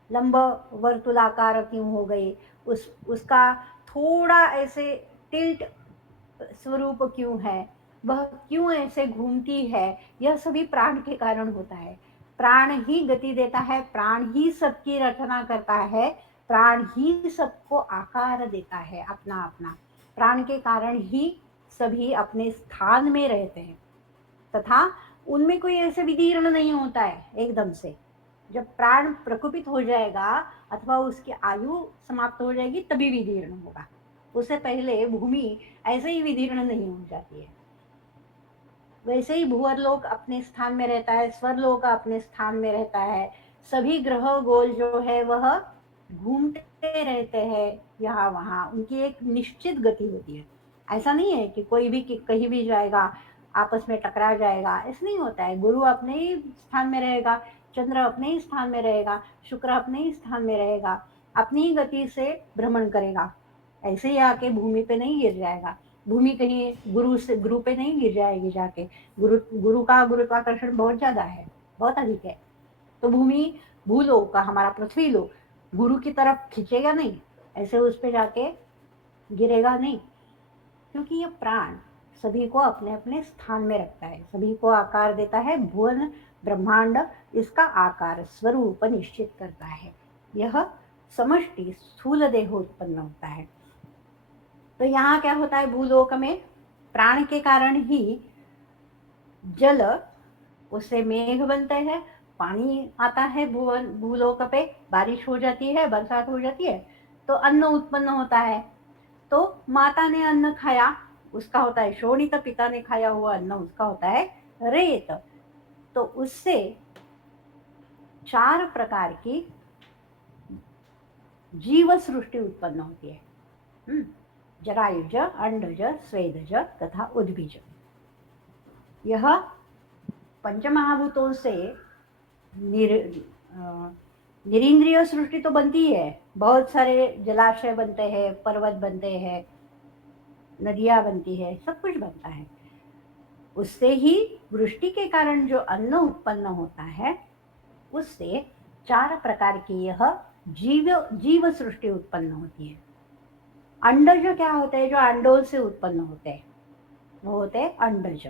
लंब वर्तुलाकार क्यों हो गई, उसका थोड़ा ऐसे टिल्ट स्वरूप क्यों है, वह क्यों ऐसे घूमती है, यह सभी प्राण के कारण होता है। प्राण ही गति देता है, प्राण ही सबकी रचना करता है, प्राण ही सबको आकार देता है अपना अपना। प्राण के कारण ही सभी अपने स्थान में रहते हैं, तथा उनमें कोई ऐसे विदीर्ण नहीं होता है एकदम से, जब प्राण प्रकुपित हो जाएगा अथवा उसकी आयु समाप्त हो जाएगी तभी विदीर्ण होगा। उससे पहले भूमि ऐसे ही विदीर्ण नहीं हो जाती है। वैसे ही भूअरलोक अपने स्थान में रहता है, स्वरलोक अपने स्थान में रहता है। सभी ग्रह गोल जो है वह घूमते रहते हैं यहाँ वहाँ, उनकी एक निश्चित गति होती है। ऐसा नहीं है कि कोई भी कहीं भी जाएगा, आपस में टकरा जाएगा, ऐसा नहीं होता है। गुरु अपने ही स्थान में रहेगा, चंद्र अपने ही स्थान में रहेगा, शुक्र अपने ही स्थान में रहेगा, अपनी ही गति से भ्रमण करेगा। ऐसे ही आके भूमि पे नहीं गिर जाएगा। भूमि कहीं गुरु पे नहीं गिर जाएगी जाके। गुरु गुरु का गुरुत्वाकर्षण बहुत ज्यादा है, बहुत अधिक है। तो भूमि भूलोक का हमारा पृथ्वी लोक गुरु की तरफ खींचेगा नहीं, ऐसे उस पे जाके गिरेगा नहीं, क्योंकि ये प्राण सभी को अपने अपने स्थान में रखता है, सभी को आकार देता है। भुवन ब्रह्मांड इसका आकार स्वरूप निश्चित करता है। यह समष्टि स्थूल देह उत्पन्न होता है। तो यहाँ क्या होता है, भूलोक में प्राण के कारण ही जल, उससे मेघ बनते हैं, पानी आता है भूलोक पे, बारिश हो जाती है, बरसात हो जाती है, तो अन्न उत्पन्न होता है। तो माता ने अन्न खाया, उसका होता है शोणित, पिता ने खाया हुआ अन्न उसका होता है रेत। तो उससे 4 प्रकार की जीव सृष्टि उत्पन्न होती है। जरायुज, अंडज, स्वेदज तथा उद्भिज। यह पंचमहाभूतों से निरिंद्रिय सृष्टि तो बनती है। बहुत सारे जलाशय बनते हैं, पर्वत बनते हैं, नदियां बनती है, सब कुछ बनता है। उससे ही वृष्टि के कारण जो अन्न उत्पन्न होता है, उससे 4 प्रकार की यह जीव सृष्टि उत्पन्न होती है। अंडज क्या होते हैं, जो अंडोल से उत्पन्न होते हैं, वो होते हैं अंडज।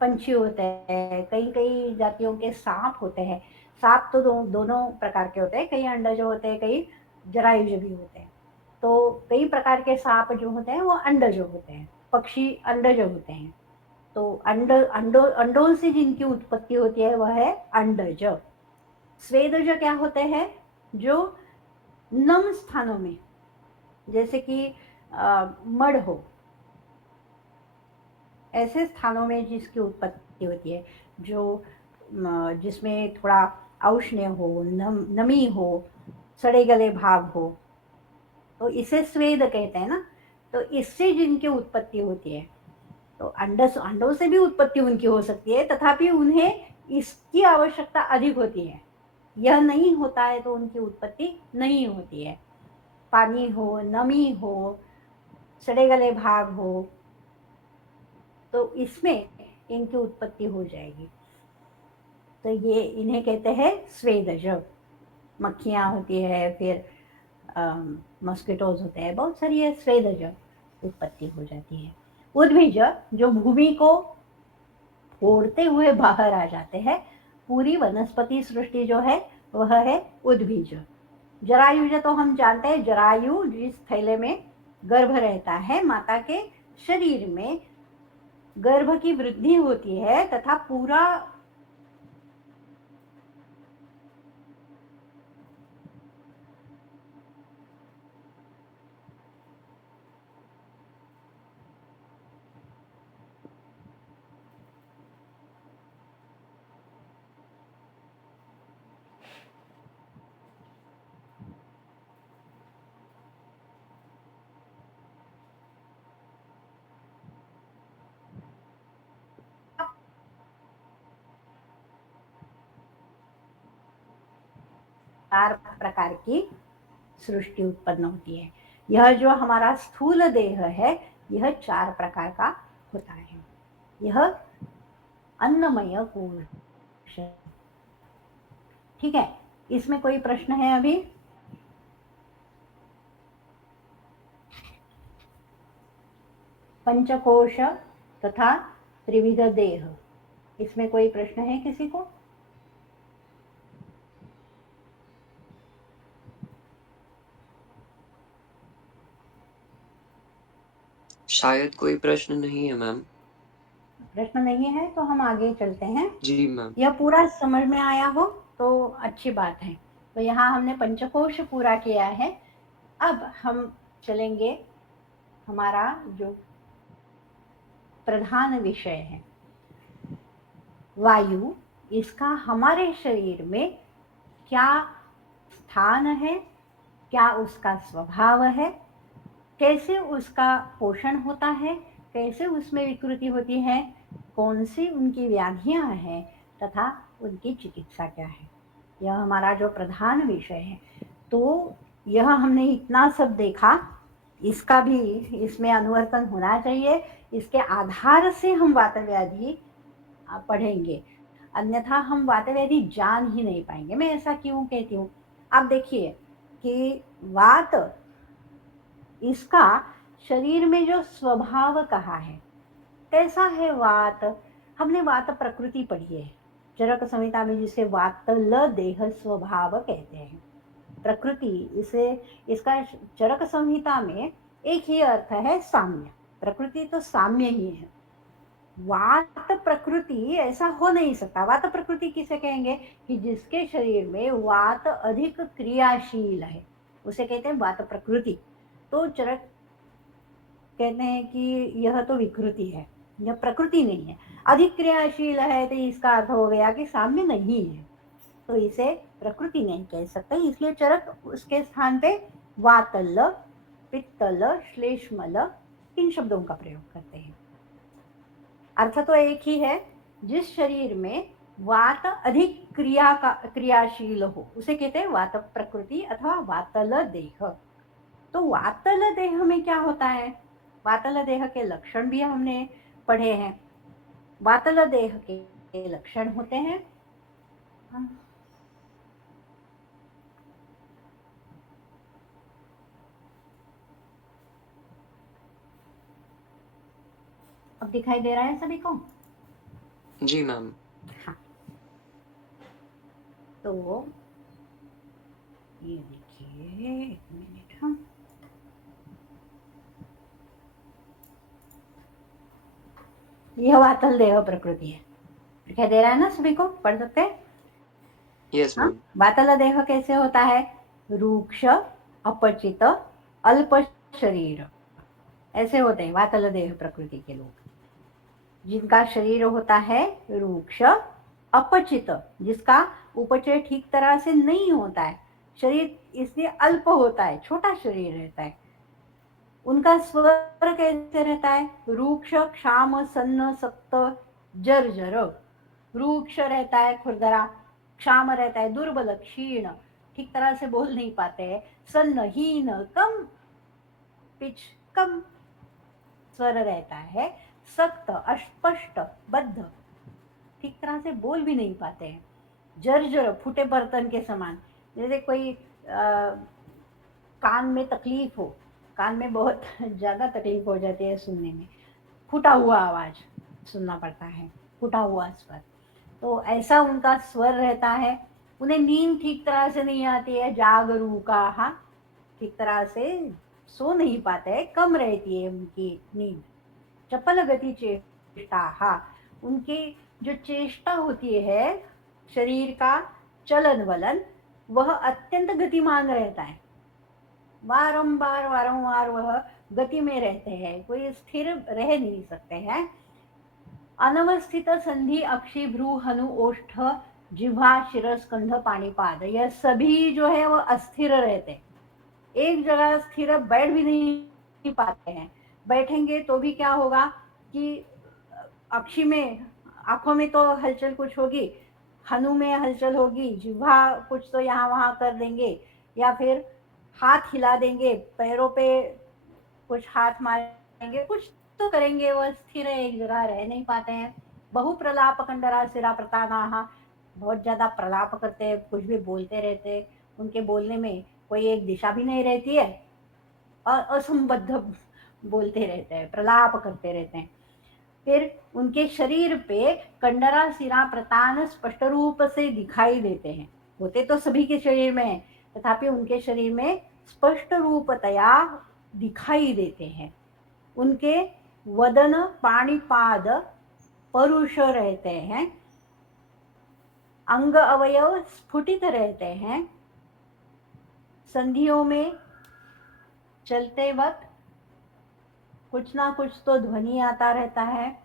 पंछी होते हैं, कई कई जातियों के सांप होते हैं। सांप तो दोनों प्रकार के होते हैं, कई अंडज होते हैं, कई जरायुज भी होते हैं। तो कई प्रकार के सांप जो होते हैं वो अंडज होते हैं, पक्षी अंडज होते हैं। तो अंडोल से जिनकी उत्पत्ति होती है वह है अंडज। स्वेदज क्या होते हैं, जो नम स्थानों में, जैसे कि मड हो, ऐसे स्थानों में जिसकी उत्पत्ति होती है, जो जिसमें थोड़ा औष्ण्य हो, नमी हो, सड़े गले भाग हो, तो इसे स्वेद कहते हैं ना। तो इससे जिनकी उत्पत्ति होती है, तो अंडों से भी उत्पत्ति उनकी हो सकती है, तथापि उन्हें इसकी आवश्यकता अधिक होती है। यह नहीं होता है तो उनकी उत्पत्ति नहीं होती है। पानी हो, नमी हो, सड़े गले भाग हो, तो इसमें इनकी उत्पत्ति हो जाएगी। तो ये इन्हें कहते हैं स्वेदज। मक्खियाँ होती है, फिर मस्किटोज होते हैं, बहुत सारी है स्वेदज उत्पत्ति हो जाती है। उद्भिज जो भूमि को फोड़ते हुए बाहर आ जाते हैं, पूरी वनस्पति सृष्टि जो है वह है उद्भिज। जरायुज तो हम जानते हैं, जरायु जिस थैले में गर्भ रहता है, माता के शरीर में गर्भ की वृद्धि होती है तथा पूरा चार प्रकार की सृष्टि उत्पन्न होती है। यह जो हमारा स्थूल देह है, यह 4 प्रकार का होता है। यह अन्नमय कोश। ठीक है, इसमें कोई प्रश्न है अभी? पंचकोश तथा त्रिविध देह, इसमें कोई प्रश्न है किसी को? शायद कोई प्रश्न नहीं है मैम। प्रश्न नहीं है तो हम आगे चलते हैं। जी मैम। यह पूरा समझ में आया हो तो अच्छी बात है। तो यहाँ हमने पंचकोश पूरा किया है। अब हम चलेंगे, हमारा जो प्रधान विषय है वायु, इसका हमारे शरीर में क्या स्थान है, क्या उसका स्वभाव है, कैसे उसका पोषण होता है, कैसे उसमें विकृति होती है, कौन सी उनकी व्याधियां हैं तथा उनकी चिकित्सा क्या है, यह हमारा जो प्रधान विषय है। तो यह हमने इतना सब देखा, इसका भी इसमें अनुवर्तन होना चाहिए। इसके आधार से हम वात व्याधि पढ़ेंगे, अन्यथा हम वात व्याधि जान ही नहीं पाएंगे। मैं ऐसा क्यों कहती हूँ, आप देखिए कि वात, इसका शरीर में जो स्वभाव कहा है, कैसा है वात। हमने वात प्रकृति पढ़ी है चरक संहिता में, जिसे वातल देह स्वभाव कहते हैं। प्रकृति, इसे इसका चरक संहिता में एक ही अर्थ है, साम्य। प्रकृति तो साम्य ही है। वात प्रकृति ऐसा हो नहीं सकता। वात प्रकृति किसे कहेंगे कि जिसके शरीर में वात अधिक क्रियाशील है, उसे कहते हैं वात प्रकृति। तो चरक कहते हैं कि यह तो विकृति है, यह प्रकृति नहीं है। अधिक क्रियाशील है तो इसका अर्थ हो गया कि साम्य नहीं है, तो इसे प्रकृति नहीं कह सकते। इसलिए चरक उसके स्थान पे वातल, पित्तल, श्लेष्मल, इन शब्दों का प्रयोग करते हैं। अर्थ तो एक ही है। जिस शरीर में वात अधिक क्रियाशील हो उसे कहते हैं वात प्रकृति अथवा वातल देह। तो वातल देह में क्या होता है, वातल देह के लक्षण भी हमने पढ़े हैं। वातल देह के लक्षण होते हैं, अब दिखाई दे रहा है सभी को? जी मैम। हाँ, तो ये देखिए, एक मिनट। हाँ, यह वातल देह प्रकृति है, दिखाई दे रहा है ना सभी को? पढ़ सकते हैं? यस हाँ, मैम। वातल देह कैसे होता है? रूक्ष, अपचित, अल्प शरीर, ऐसे होते हैं वातल देह प्रकृति के लोग। जिनका शरीर होता है रूक्ष, अपचित, जिसका उपचय ठीक तरह से नहीं होता है, शरीर इसलिए अल्प होता है, छोटा शरीर रहता है। उनका स्वर कैसे रहता है? रूक्ष, क्षाम, सन्न, सक्त, जर्जर। रूक्ष रहता है खुरदरा, क्षाम रहता है दुर्बल, क्षीण, ठीक तरह से बोल नहीं पाते हैं, सन्न, हीन, कम पिच, कम स्वर रहता है, सख्त, अस्पष्ट, बद्ध, ठीक तरह से बोल भी नहीं पाते हैं, जर्जर, फूटे बर्तन के समान। जैसे कोई कान में तकलीफ हो, कान में बहुत ज्यादा तकलीफ हो जाती है सुनने में, फूटा हुआ आवाज सुनना पड़ता है, फूटा हुआ स्वर, तो ऐसा उनका स्वर रहता है। उन्हें नींद ठीक तरह से नहीं आती है, जागरूका, ठीक तरह से सो नहीं पाते हैं, कम रहती है उनकी नींद। चपल गति चेष्टा, उनकी जो चेष्टा होती है शरीर का चलन वलन, वह अत्यंत गतिमान रहता है, वारंवार वह गति में रहते हैं, कोई स्थिर रह नहीं सकते हैं। अनवस्थित संधि, अक्षि, भ्रू, हनु, ओष्ठ, जिह्वा, शिरस्कंध, पाणिपाद, यह सभी जो है वह अस्थिर रहते हैं, एक जगह स्थिर बैठ भी नहीं पाते हैं। बैठेंगे तो भी क्या होगा कि अक्षि में, आंखों में तो हलचल कुछ होगी, हनु में हलचल होगी, जिह्वा कुछ तो यहाँ वहां कर देंगे, या फिर हाथ हिला देंगे, पैरों पे कुछ हाथ मारेंगे, कुछ तो करेंगे, वह स्थिर एक जगह रह नहीं पाते हैं। बहु प्रलाप कंडरा सिरा प्रताना, बहुत ज्यादा प्रलाप करते हैं, कुछ भी बोलते रहते हैं, उनके बोलने में कोई एक दिशा भी नहीं रहती है, और असंबद्ध बोलते रहते हैं, प्रलाप करते रहते हैं। फिर उनके शरीर पे कंडरा सिरा प्रतान स्पष्ट रूप से दिखाई देते हैं, होते तो सभी के शरीर में है, तथापि उनके शरीर में स्पष्ट रूपतया दिखाई देते हैं। उनके वदन, पाणिपाद, परुष रहते हैं, अंग अवयव स्फुटित रहते हैं, संधियों में चलते वक्त कुछ ना कुछ तो ध्वनि आता रहता है।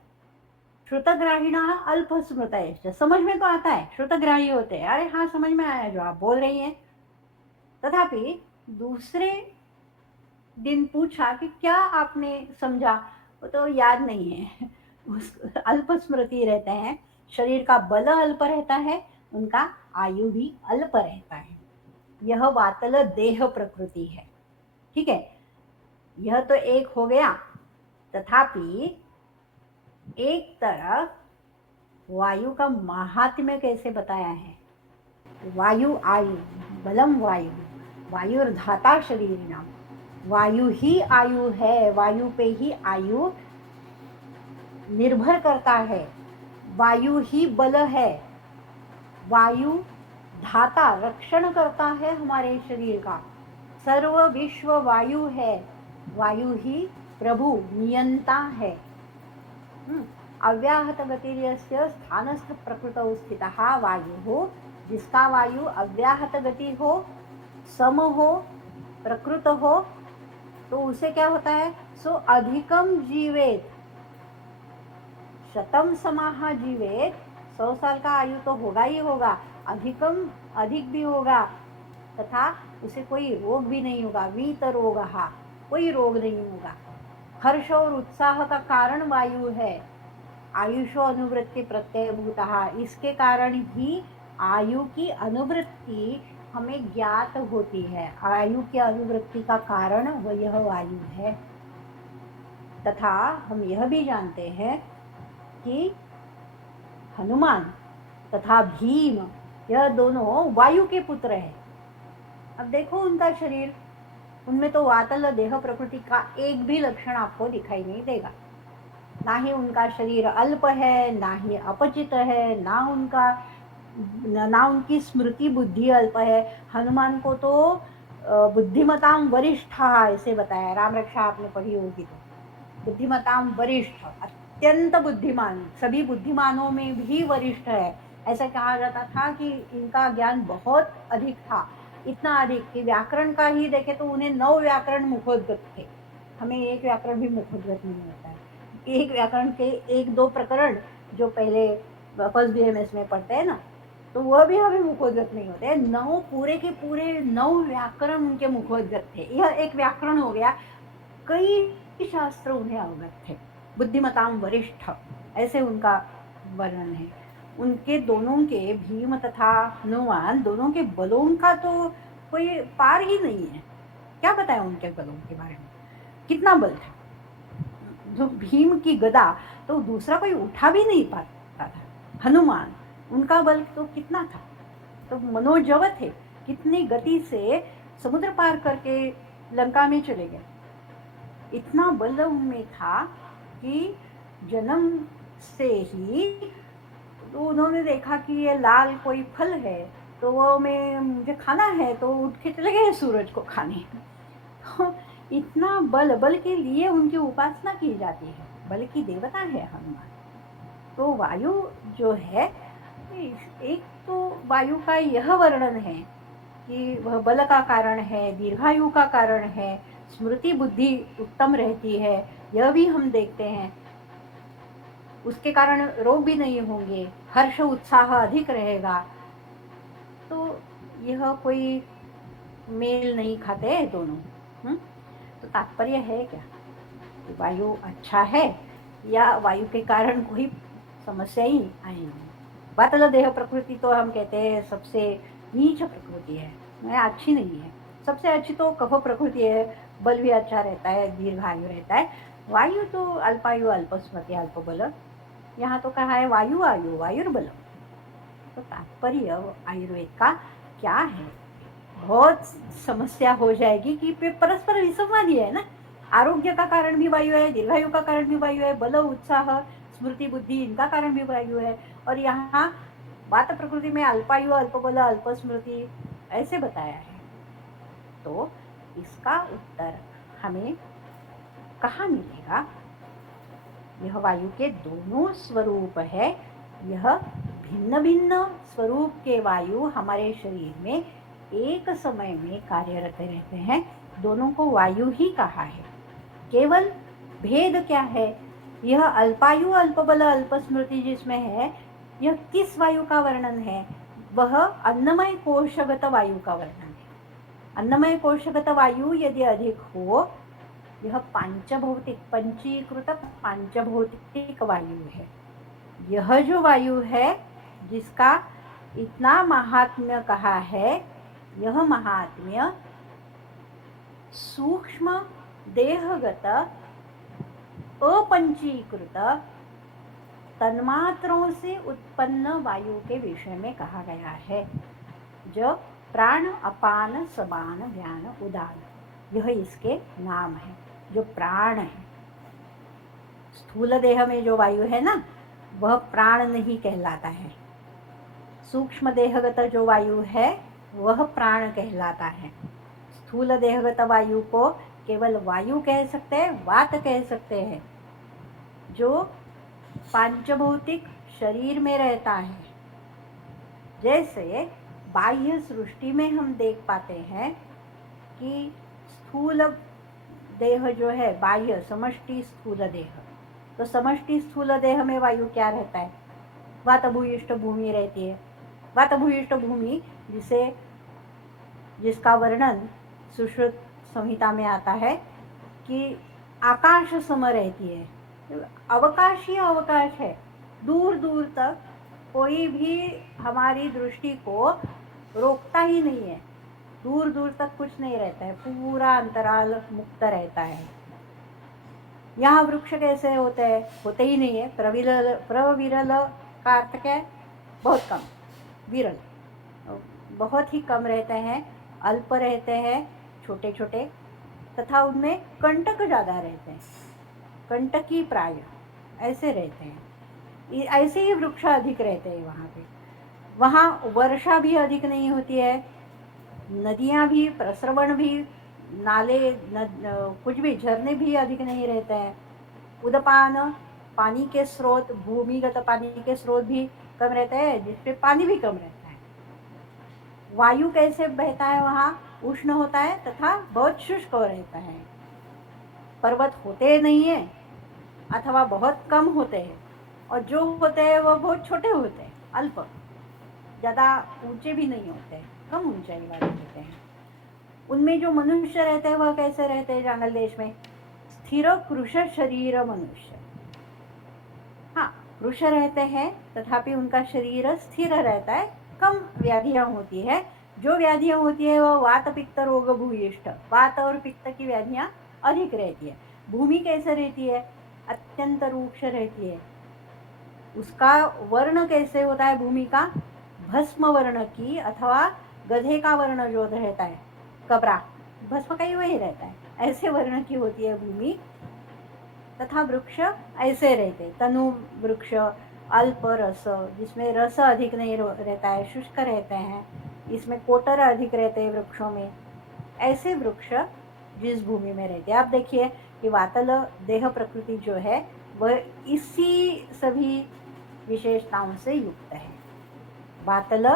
श्रुतग्राहीणा अल्प स्मृतयश्च, समझ में तो आता है, श्रुतग्राही होते हैं, अरे हाँ समझ में आया जो आप बोल रही हैं। तथापि दूसरे दिन पूछा कि क्या आपने समझा, वो तो याद नहीं है। अल्प स्मृति रहते हैं, शरीर का बल अल्प रहता है, उनका आयु भी अल्प रहता है। यह वातल देह प्रकृति है। ठीक है, यह तो एक हो गया। तथापि एक तरफ वायु का महात्म्य कैसे बताया है। वायु आयु, बलम वायु, वायुर्धाता शरीरिणाम, वायु ही आयु है, वायु पे ही आयु निर्भर करता है, वायु ही बल है, वायु धाता रक्षण करता है हमारे शरीर का, सर्व विश्व वायु है, वायु ही प्रभु नियंता है। अव्याहत गतिर्यस्य स्थानस्थ प्रकृतौ स्थितः वायुः, जिसका वायु अव्याहत गति हो, सम हो, प्रकृत हो, तो उसे क्या होता है, सो अधिकम जीवेत, शतम समाह जीवेत, 100 साल का आयु तो होगा ही होगा, अधिकम अधिक भी होगा, तथा उसे कोई रोग भी नहीं होगा, वीत रोग, कोई रोग नहीं होगा। हर्ष और उत्साह का कारण वायु है, आयुषो अनुवृत्ति प्रत्यय भूतः, इसके कारण ही आयु की अनुवृत्ति हमें ज्ञात होती है। आयु की अनुवृत्ति का कारण वह वायु है। तथा हम यह भी जानते हैं कि हनुमान तथा भीम यह दोनों वायु के पुत्र हैं। अब देखो उनका शरीर, उनमें तो वातल देह प्रकृति का एक भी लक्षण आपको दिखाई नहीं देगा। ना ही उनका शरीर अल्प है, ना ही अपचित है, ना उनकी स्मृति बुद्धि अल्प है। हनुमान को तो बुद्धिमताम वरिष्ठा ऐसे बताया, राम रक्षा आपने पढ़ी होगी तो, बुद्धिमताम वरिष्ठ, अत्यंत बुद्धिमान, सभी बुद्धिमानों में भी वरिष्ठ है। ऐसा कहा जाता था कि इनका ज्ञान बहुत अधिक था, इतना अधिक कि व्याकरण का ही देखे तो उन्हें 9 व्याकरण मुखोद्गत थे। हमें एक व्याकरण भी मुखोद्गत नहीं होता है। एक व्याकरण के 1-2 प्रकरण जो पहले फर्स्ट बीएमएस में पढ़ते हैं ना, तो वह भी हमें मुखोद्गत नहीं होते हैं। 9 पूरे के पूरे 9 व्याकरण उनके मुखोद्गत थे। यह एक व्याकरण हो गया, कई शास्त्र उन्हें अवगत थे। बुद्धिमताम वरिष्ठ ऐसे उनका वर्णन है। उनके दोनों के, भीम तथा हनुमान दोनों के बलों का तो कोई पार ही नहीं है। क्या बताया उनके बलों के बारे में, कितना बल था। जो भीम की गदा तो दूसरा कोई उठा भी नहीं पाता था। हनुमान, उनका बल तो कितना था, तो मनोजव थे, कितनी गति से समुद्र पार करके लंका में चले गए। इतना बल उनमें था कि जन्म से ही तो उन्होंने देखा कि ये लाल कोई फल है, तो वो में मुझे खाना है, तो उठ के चले गए सूरज को खाने। तो इतना बल के लिए उनकी उपासना की जाती है, बल की देवता है हनुमान। तो वायु जो है, एक तो वायु का यह वर्णन है कि वह बल का कारण है, दीर्घायु का कारण है, स्मृति बुद्धि उत्तम रहती है, यह भी हम देखते हैं। उसके कारण रोग भी नहीं होंगे, हर्ष उत्साह अधिक रहेगा। तो यह कोई मेल नहीं खाते दोनों। तो तात्पर्य है क्या, वायु अच्छा है या वायु के कारण कोई समस्या ही आएगी। वातल देह प्रकृति तो हम कहते हैं सबसे नीच प्रकृति है, अच्छी नहीं है। सबसे अच्छी तो कफ प्रकृति है, बल भी अच्छा रहता है, दीर्घायु रहता है। वायु तो अल्पायु अल्पस्मृति अल्प बल, यहाँ तो कहा है वायु आयु वायुर्बल। तो तात्पर्य आयुर्वेद का क्या है, बहुत समस्या हो जाएगी कि परस्पर विसंवादी है ना। आरोग्य का कारण भी वायु है, दीर्घायु का कारण भी वायु है, बल उत्साह स्मृति बुद्धि इनका कारण भी वायु है, और यहाँ वात प्रकृति में अल्पायु अल्पबल अल्प स्मृति ऐसे बताया है। तो इसका उत्तर हमें कहाँ मिलेगा, यह वायु के दोनों स्वरूप है। यह भिन्न भिन्न स्वरूप के वायु हमारे शरीर में एक समय में कार्यरत रहते हैं। दोनों को वायु ही कहा है। केवल भेद क्या है? यह अल्पायु अल्पबल अल्पस्मृति जिसमें है, यह किस वायु का वर्णन है? वह अन्नमय कोशगत वायु का वर्णन है। अन्नमय कोशगत वायु यदि अधिक हो, यह पांचभौतिक पंचीकृत पांचभौतिक वायु है। यह जो वायु है जिसका इतना महात्म्य कहा है, यह महात्म्य सूक्ष्म देहगत अपंचीकृत तन्मात्रों से उत्पन्न वायु के विषय में कहा गया है, जो प्राण अपान समान व्यान उदान, यह इसके नाम है। जो प्राण है, स्थूल देह में जो वायु है ना, वह प्राण नहीं कहलाता है। सूक्ष्म देहगत जो वायु है वह प्राण कहलाता है। स्थूल देहगत वायु को केवल वायु कह सकते हैं, वात कह सकते हैं, जो पांचभौतिक शरीर में रहता है। जैसे बाह्य सृष्टि में हम देख पाते हैं कि स्थूल देह जो है, बाह्य समष्टि स्थूल देह, तो समष्टि स्थूल देह में वायु क्या रहता है? वातभूयिष्ठ भूमि रहती है। वातभूयिष्ठ भूमि जिसका वर्णन सुश्रुत संहिता में आता है कि आकाश सम रहती है। अवकाश ही अवकाश है। दूर दूर तक कोई भी हमारी दृष्टि को रोकता ही नहीं है। दूर दूर तक कुछ नहीं रहता है, पूरा अंतराल मुक्त रहता है। यहाँ वृक्ष कैसे होते हैं? होते ही नहीं है। प्रविरल का अर्थ क्या है? बहुत कम, विरल, बहुत ही कम रहते हैं, अल्प रहते हैं, छोटे छोटे, तथा उनमें कंटक ज़्यादा रहते हैं, कंटकी प्राय ऐसे रहते हैं। ऐसे ही वृक्ष अधिक रहते हैं वहाँ पे। वहाँ वर्षा भी अधिक नहीं होती है, नदियाँ भी, प्रस्रवण भी, नाले कुछ भी, झरने भी अधिक नहीं रहते हैं। उदपान, पानी के स्रोत, भूमिगत पानी के स्रोत भी कम रहते हैं, जिसपे पानी भी कम रहता है। वायु कैसे बहता है? वहाँ उष्ण होता है तथा बहुत शुष्क रहता है। पर्वत होते नहीं है अथवा बहुत कम होते हैं, और जो होते हैं वो बहुत छोटे होते हैं, अल्प, ज़्यादा ऊंचे भी नहीं होते, कम ऊंचाई वाले होते हैं। उनमें जो मनुष्य रहते हैं वह कैसे रहते हैं? जंगल देश में स्थिर कृश शरीर मनुष्य, हाँ, कृश रहते हैं तथापि उनका शरीर स्थिर रहता है, कम व्याधियाँ होती है। जो व्याधियाँ होती है वह वात पित्त रोग भूयिष्ठ, वात और पित्त की व्याधियाँ अधिक रहती है। भूमि कैसे रहती है? अत्यंत रूक्ष रहती है। उसका वर्ण कैसे होता है? भूमि का भस्म वर्ण की, अथवा गधे का वर्ण जो रहता है, कबरा, भस्म का ही वही रहता है, ऐसे वर्ण की होती है भूमि। तथा वृक्ष ऐसे रहते, तनु वृक्ष अल्प रस, जिसमें रस अधिक नहीं रहता है, शुष्क रहते हैं, इसमें कोटर अधिक रहते हैं वृक्षों में। ऐसे वृक्ष जिस भूमि में रहते हैं, आप देखिए कि वातल देह प्रकृति जो है वह इसी सभी विशेषताओं से युक्त है। वातल,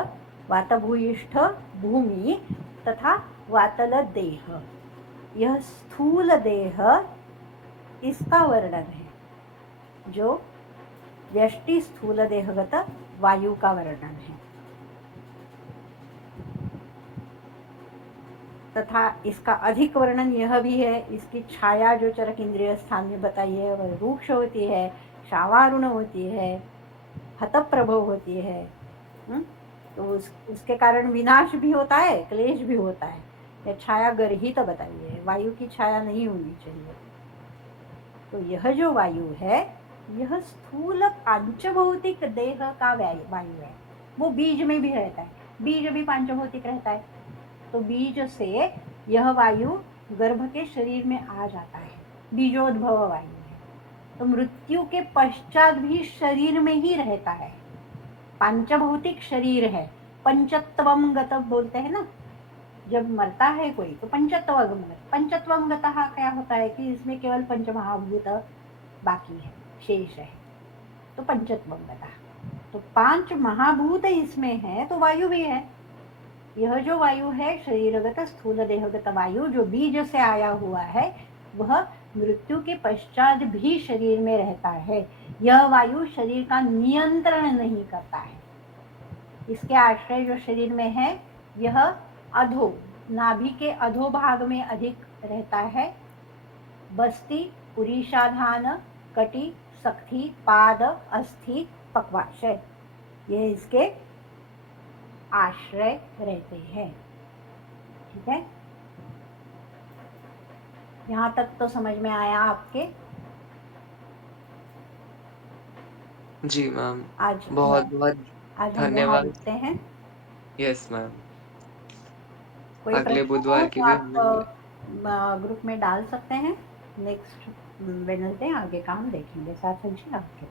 वातभूयिष्ठ भूमि तथा वातल देह, यह स्थूल देह इसका वर्णन है, जो व्यष्टि स्थूल देहगत वायु का वर्णन है। तथा इसका अधिक वर्णन यह भी है, इसकी छाया जो चरक इंद्रिय स्थान में बताई है वह रूक्ष होती है, शावारुण होती है, हतप्रभव होती है। तो उसके कारण विनाश भी होता है, क्लेश भी होता है। यह छाया गर्हित बताई है, वायु की छाया नहीं होनी चाहिए। तो यह जो वायु है, यह स्थूल पांचभौतिक देह का वायु है। वो बीज में भी रहता है, बीज भी पांचभौतिक रहता है। तो बीज से यह वायु गर्भ के शरीर में आ जाता है, बीजोद्भव वायु है। तो मृत्यु के पश्चात भी शरीर में ही रहता है, पांचभौतिक शरीर है। पंचत्वम गत बोलते हैं ना, जब मरता है कोई तो पंचत्वम गतः क्या होता है कि इसमें केवल पंचमहाभूत बाकी है, शेष है, तो पंचत्वम बता। तो 5 महाभूत इसमें है तो वायु भी है। यह जो वायु है शरीरगत स्थूल देहगत वायु जो बीज से आया हुआ है, वह मृत्यु के पश्चात भी शरीर में रहता है। यह वायु शरीर का नियंत्रण नहीं करता है। इसके आश्रय जो शरीर में है, यह अधो नाभि के अधो भाग में अधिक रहता है। बस्ती, पुरीषाधान, कटी, सख्ती, पाद, अस्थि, पक्वाशय, ये इसके आश्रय रहते हैं। ठीक है, यहाँ तक तो समझ में आया आपके? जी मैम, आज बहुत बहुत आज हम यहाँ धन्यवाद। रुकते हैं। यस मैम, कोई अगले प्रश्न हो बुधवार की तो भी आप हमें ग्रुप में डाल सकते हैं। नेक्स्ट वेडनेसडे आगे का हम देखेंगे। साथ जी आपके